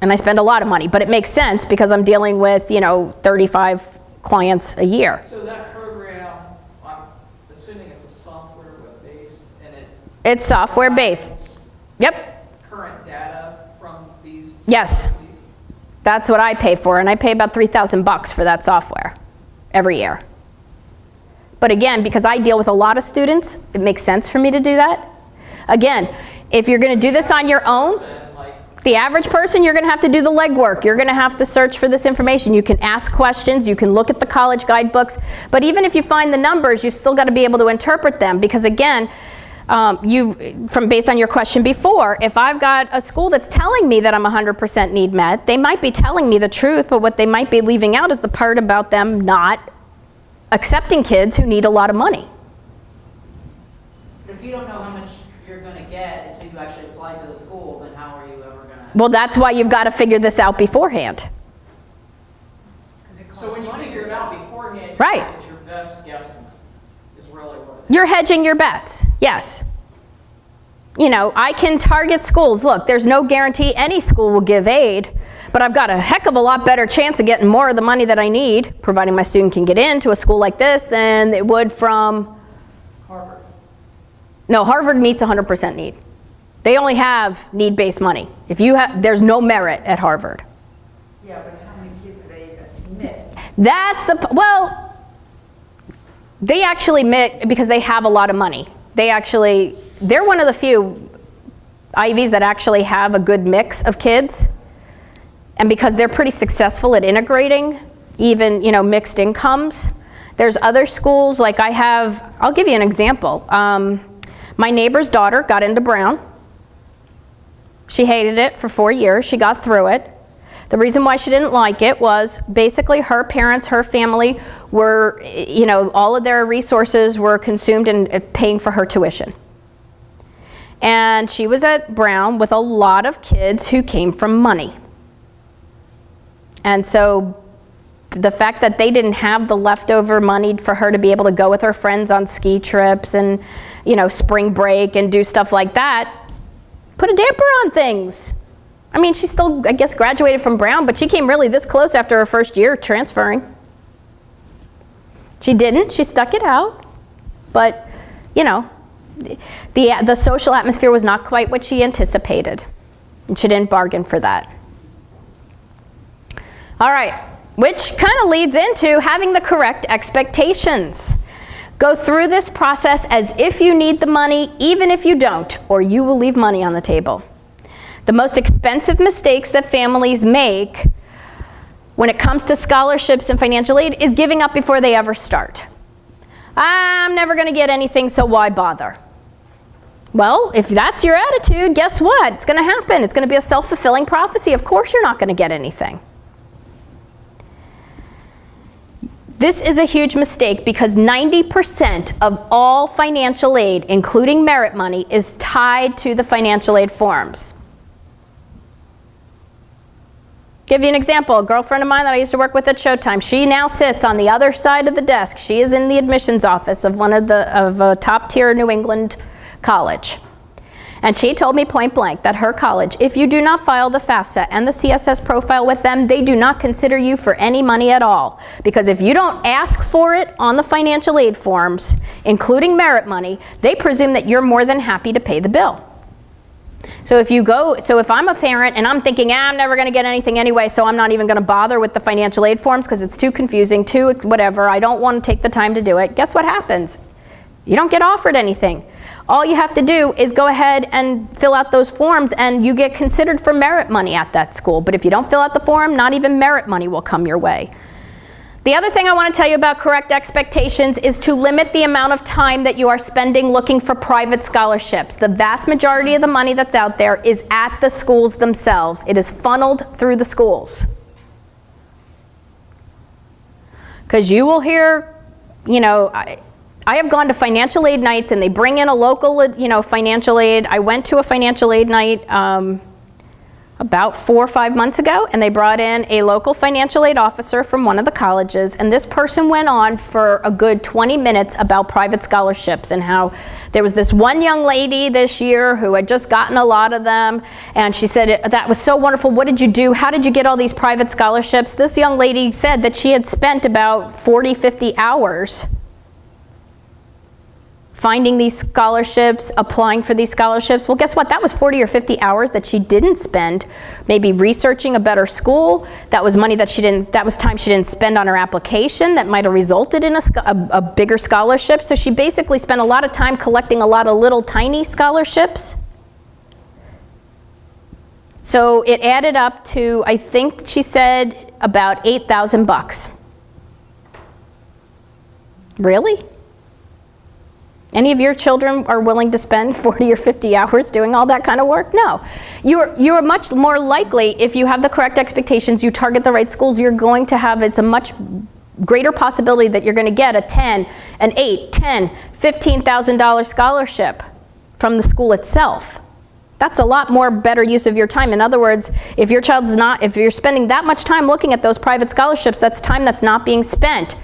And I spend a lot of money. But it makes sense because I'm dealing with, 35 clients a year. So that program, I'm assuming it's a software web-based, and it's software-based. Yep. Current data from these Yes. universities? That's what I pay for. And I pay about $3,000 for that software every year. But again, because I deal with a lot of students, it makes sense for me to do that. Again, if you're going to do this on your own, the average person, you're going to have to do the legwork. You're going to have to search for this information. You can ask questions. You can look at the college guidebooks. But even if you find the numbers, you've still got to be able to interpret them. Because again, based on your question before, if I've got a school that's telling me that I'm 100% need met, they might be telling me the truth, but what they might be leaving out is the part about them not accepting kids who need a lot of money. If you don't know how much you're going to get until you actually apply to the school, then how are you ever going to? Well, that's why you've got to figure this out beforehand. So when you figure it out beforehand, Right. it's your best guesstimate is really what it is. You're hedging your bets, yes. I can target schools. Look, there's no guarantee any school will give aid, but I've got a heck of a lot better chance of getting more of the money that I need, providing my student can get into a school like this, than it would from Harvard. No, Harvard meets 100% need. They only have need-based money. There's no merit at Harvard. Yeah, but how many kids do they admit? They actually admit because they have a lot of money. They're one of the few Ivies that actually have a good mix of kids. And because they're pretty successful at integrating even, mixed incomes. There's other schools like I'll give you an example. My neighbor's daughter got into Brown. She hated it for 4 years. She got through it. The reason why she didn't like it was basically her parents, her family were, all of their resources were consumed in paying for her tuition. And she was at Brown with a lot of kids who came from money. And so the fact that they didn't have the leftover money for her to be able to go with her friends on ski trips and, spring break and do stuff like that, put a damper on things. I mean, she still, I guess, graduated from Brown, but she came really this close after her first year transferring. She didn't. She stuck it out. But, the social atmosphere was not quite what she anticipated. And she didn't bargain for that. All right, which kind of leads into having the correct expectations. Go through this process as if you need the money, even if you don't, or you will leave money on the table. The most expensive mistakes that families make when it comes to scholarships and financial aid is giving up before they ever start. I'm never going to get anything, so why bother? Well, if that's your attitude, guess what? It's going to happen. It's going to be a self-fulfilling prophecy. Of course you're not going to get anything. This is a huge mistake because 90% of all financial aid, including merit money, is tied to the financial aid forms. Give you an example. A girlfriend of mine that I used to work with at Showtime, she now sits on the other side of the desk. She is in the admissions office of a top-tier New England college. And she told me point blank that her college, if you do not file the FAFSA and the CSS profile with them, they do not consider you for any money at all. Because if you don't ask for it on the financial aid forms, including merit money, they presume that you're more than happy to pay the bill. So if I'm a parent and I'm thinking, I'm never going to get anything anyway, so I'm not even going to bother with the financial aid forms because it's too confusing, too whatever, I don't want to take the time to do it, guess what happens? You don't get offered anything. All you have to do is go ahead and fill out those forms and you get considered for merit money at that school. But if you don't fill out the form, not even merit money will come your way. The other thing I want to tell you about correct expectations is to limit the amount of time that you are spending looking for private scholarships. The vast majority of the money that's out there is at the schools themselves. It is funneled through the schools. Because you will hear, I have gone to financial aid nights and they bring in a local, financial aid. I went to a financial aid night about 4 or 5 months ago, and they brought in a local financial aid officer from one of the colleges, and this person went on for a good 20 minutes about private scholarships and how there was this one young lady this year who had just gotten a lot of them, and she said, that was so wonderful, what did you do? How did you get all these private scholarships? This young lady said that she had spent about 40, 50 hours finding these scholarships, applying for these scholarships. Well, guess what? That was 40 or 50 hours that she didn't spend maybe researching a better school. That was money that was time she didn't spend on her application that might have resulted in a bigger scholarship. So she basically spent a lot of time collecting a lot of little tiny scholarships. So it added up to, I think she said, about $8,000. Really? Any of your children are willing to spend 40 or 50 hours doing all that kind of work? No. You're much more likely, if you have the correct expectations, you target the right schools, you're going to have, it's a much greater possibility that you're going to get a 10, an 8, 10, $15,000 scholarship from the school itself. That's a lot more better use of your time. In other words, if you're spending that much time looking at those private scholarships, that's time that's not being spent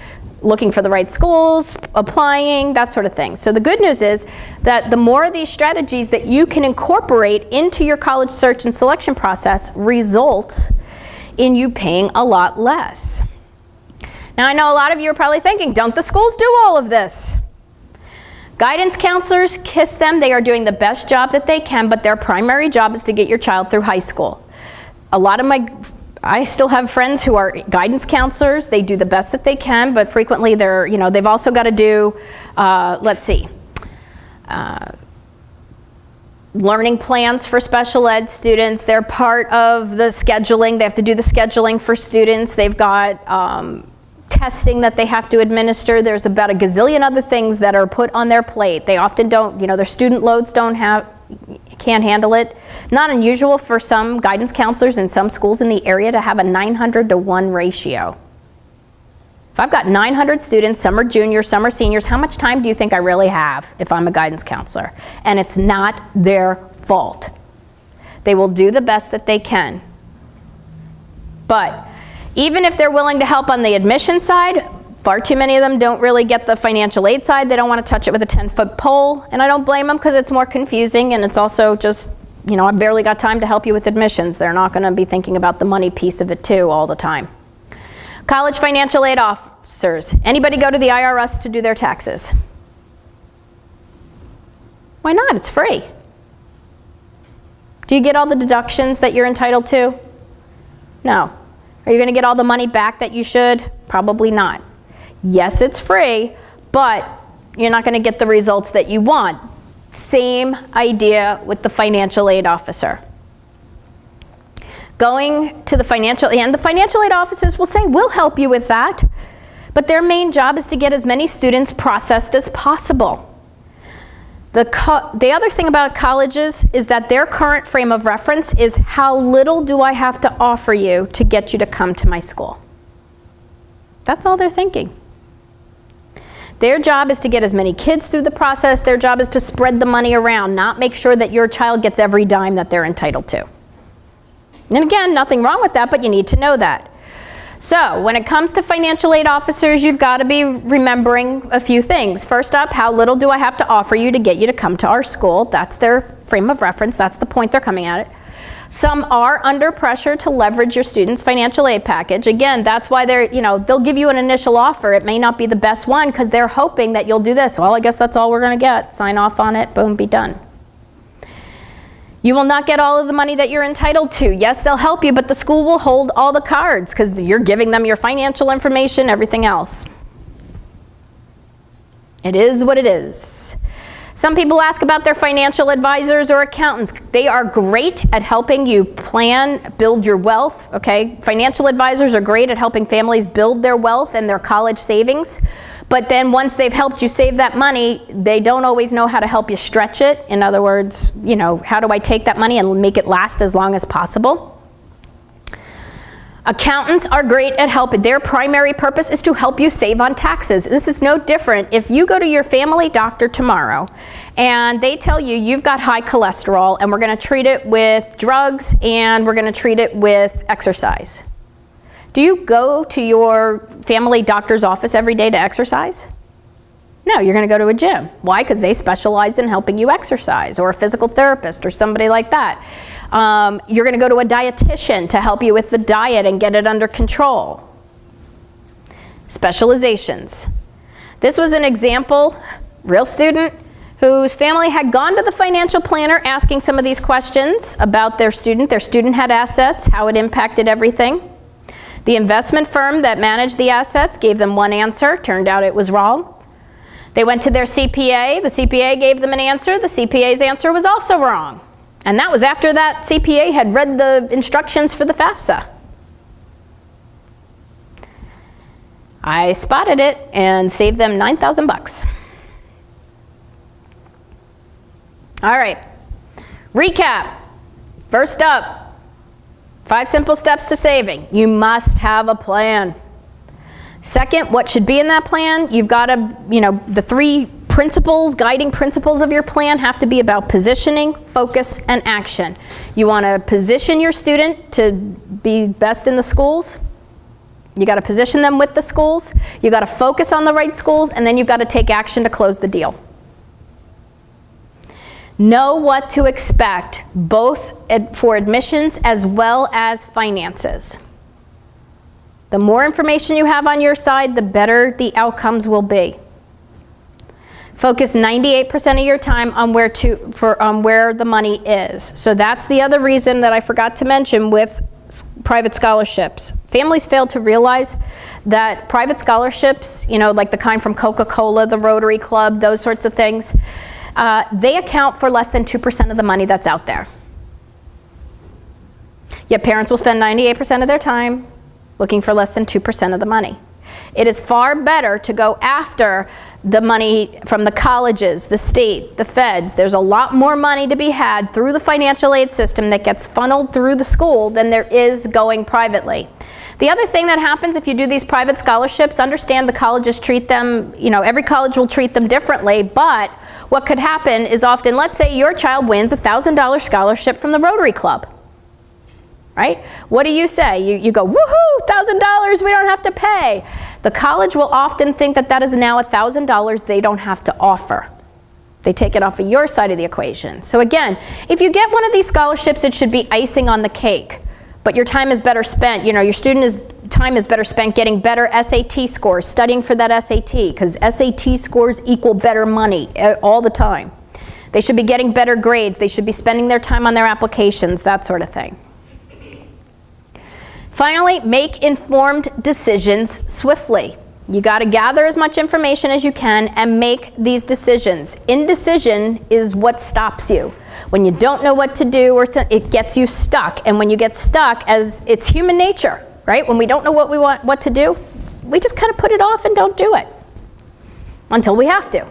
looking for the right schools, applying, that sort of thing. So the good news is that the more of these strategies that you can incorporate into your college search and selection process results in you paying a lot less. Now I know a lot of you are probably thinking, don't the schools do all of this? Guidance counselors, kiss them, they are doing the best job that they can, but their primary job is to get your child through high school. I still have friends who are guidance counselors. They do the best that they can, but frequently they've also got to do, learning plans for special ed students. They're part of the scheduling. They have to do the scheduling for students. They've got testing that they have to administer. There's about a gazillion other things that are put on their plate. They often don't, their student loads can't handle it. Not unusual for some guidance counselors in some schools in the area to have a 900-to-1 ratio. If I've got 900 students, some are juniors, some are seniors, how much time do you think I really have if I'm a guidance counselor? And it's not their fault. They will do the best that they can. But Even if they're willing to help on the admission side, far too many of them don't really get the financial aid side. They don't want to touch it with a 10-foot pole, and I don't blame them because it's more confusing, and it's also just, you know, I've barely got time to help you with admissions. They're not going to be thinking about the money piece of it too all the time. College financial aid officers. Anybody go to the IRS to do their taxes? Why not? It's free. Do you get all the deductions that you're entitled to? No. Are you going to get all the money back that you should? Probably not. Yes, it's free, but you're not going to get the results that you want. Same idea with the financial aid officer. Going to the financial aid officers will say, we'll help you with that, but their main job is to get as many students processed as possible. The other thing about colleges is that their current frame of reference is how little do I have to offer you to get you to come to my school. That's all they're thinking. Their job is to get as many kids through the process. Their job is to spread the money around, not make sure that your child gets every dime that they're entitled to. And again, nothing wrong with that, but you need to know that. So when it comes to financial aid officers, you've got to be remembering a few things. First up, how little do I have to offer you to get you to come to our school? That's their frame of reference. That's the point they're coming at it. Some are under pressure to leverage your student's financial aid package. Again, that's why they'll give you an initial offer. It may not be the best one because they're hoping that you'll do this. Well, I guess that's all we're going to get. Sign off on it, boom, be done. You will not get all of the money that you're entitled to. Yes, they'll help you, but the school will hold all the cards because you're giving them your financial information, everything else. It is what it is. Some people ask about their financial advisors or accountants. They are great at helping you plan, build your wealth, okay? Financial advisors are great at helping families build their wealth and their college savings. But then once they've helped you save that money, they don't always know how to help you stretch it. In other words, how do I take that money and make it last as long as possible? Accountants are great at helping. Their primary purpose is to help you save on taxes. This is no different. If you go to your family doctor tomorrow and they tell you you've got high cholesterol and we're going to treat it with drugs and we're going to treat it with exercise. Do you go to your family doctor's office every day to exercise? No, you're going to go to a gym. Why? Because they specialize in helping you exercise, or a physical therapist or somebody like that. You're going to go to a dietitian to help you with the diet and get it under control. Specializations. This was an example, real student, whose family had gone to the financial planner asking some of these questions about their student. Their student had assets, how it impacted everything. The investment firm that managed the assets gave them one answer. Turned out it was wrong. They went to their CPA. The CPA gave them an answer. The CPA's answer was also wrong. And that was after that CPA had read the instructions for the FAFSA. I spotted it and saved them $9,000. All right. Recap. First up. 5 simple steps to saving. You must have a plan. Second, what should be in that plan? You've got to, the 3 principles, guiding principles of your plan have to be about positioning, focus, and action. You want to position your student to be best in the schools. You got to position them with the schools. You got to focus on the right schools, and then you've got to take action to close the deal. Know what to expect, both for admissions as well as finances. The more information you have on your side, the better the outcomes will be. Focus 98% of your time on where the money is. So that's the other reason that I forgot to mention with private scholarships. Families fail to realize that private scholarships, like the kind from Coca-Cola, the Rotary Club, those sorts of things, they account for less than 2% of the money that's out there. Yet parents will spend 98% of their time looking for less than 2% of the money. It is far better to go after the money from the colleges, the state, the feds. There's a lot more money to be had through the financial aid system that gets funneled through the school than there is going privately. The other thing that happens if you do these private scholarships, understand the colleges treat them, every college will treat them differently, but what could happen is often, let's say your child wins a $1,000 scholarship from the Rotary Club. right? What do you say? You go, woohoo, $1,000 we don't have to pay. The college will often think that that is now $1,000 they don't have to offer. They take it off of your side of the equation. So again, if you get one of these scholarships, it should be icing on the cake. But your time is better spent, your time is better spent getting better SAT scores, studying for that SAT, because SAT scores equal better money all the time. They should be getting better grades. They should be spending their time on their applications, that sort of thing. Finally, make informed decisions swiftly. You got to gather as much information as you can and make these decisions. Indecision is what stops you. When you don't know what to do, it gets you stuck. And when you get stuck, as it's human nature, right? When we don't know what to do, we just kind of put it off and don't do it until we have to.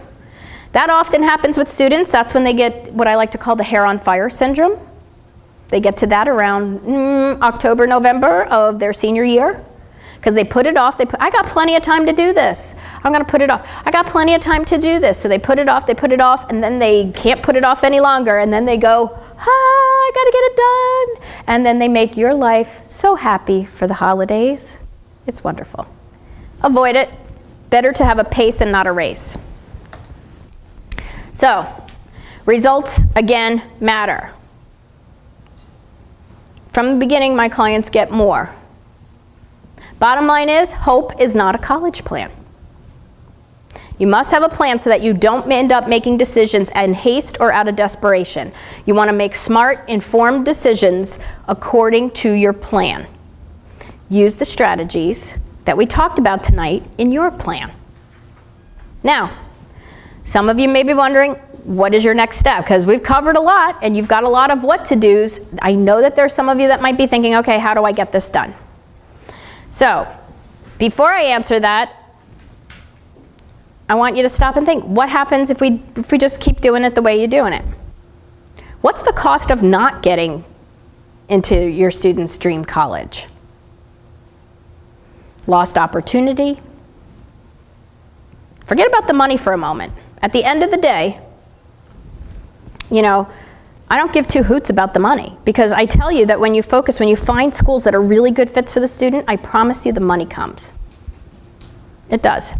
That often happens with students. That's when they get what I like to call the hair on fire syndrome. They get to that around October, November of their senior year. Because they put it off. I got plenty of time to do this. I'm going to put it off. I got plenty of time to do this. So they put it off, and then they can't put it off any longer. And then they go, I got to get it done. And then they make your life so happy for the holidays. It's wonderful. Avoid it. Better to have a pace and not a race. So, results, again, matter. From the beginning, my clients get more. Bottom line is, hope is not a college plan. You must have a plan so that you don't end up making decisions in haste or out of desperation. You want to make smart, informed decisions according to your plan. Use the strategies that we talked about tonight in your plan. Now, some of you may be wondering, what is your next step? Because we've covered a lot and you've got a lot of what to do's. I know that there's some of you that might be thinking, okay, how do I get this done? So, before I answer that, I want you to stop and think, what happens if we just keep doing it the way you're doing it? What's the cost of not getting into your student's dream college? Lost opportunity? Forget about the money for a moment. At the end of the day, I don't give two hoots about the money, because I tell you that when you find schools that are really good fits for the student, I promise you the money comes. It does.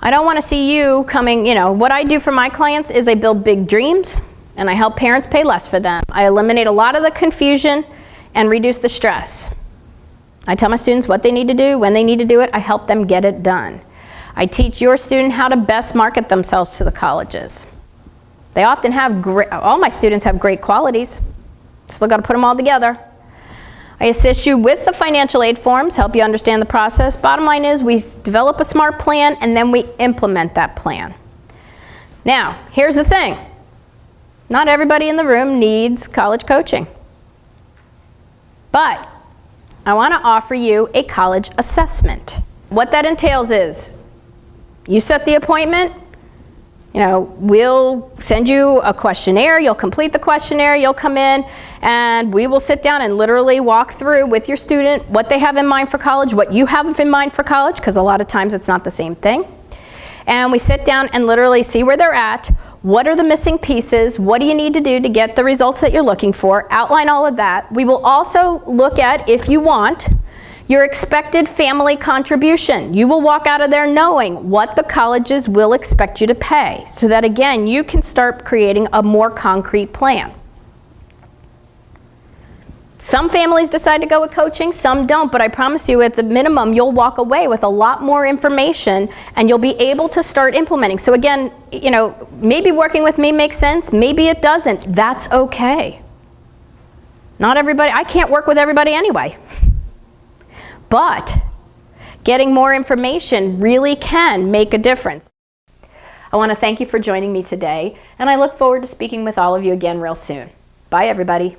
I don't want to see you coming, what I do for my clients is I build big dreams and I help parents pay less for them. I eliminate a lot of the confusion and reduce the stress. I tell my students what they need to do, when they need to do it. I help them get it done. I teach your student how to best market themselves to the colleges. They often have all my students have great qualities. Still got to put them all together. I assist you with the financial aid forms, help you understand the process. Bottom line is we develop a smart plan and then we implement that plan. Now, here's the thing. Not everybody in the room needs college coaching. But I want to offer you a college assessment. What that entails is you set the appointment. We'll send you a questionnaire, you'll complete the questionnaire, you'll come in, and we will sit down and literally walk through with your student what they have in mind for college, what you have in mind for college, because a lot of times it's not the same thing. And we sit down and literally see where they're at, what are the missing pieces, what do you need to do to get the results that you're looking for, outline all of that. We will also look at, if you want, your expected family contribution. You will walk out of there knowing what the colleges will expect you to pay, so that again, you can start creating a more concrete plan. Some families decide to go with coaching, some don't, but I promise you at the minimum, you'll walk away with a lot more information and you'll be able to start implementing. So again, maybe working with me makes sense, maybe it doesn't. That's okay. Not everybody, I can't work with everybody anyway. But getting more information really can make a difference. I want to thank you for joining me today, and I look forward to speaking with all of you again real soon. Bye, everybody.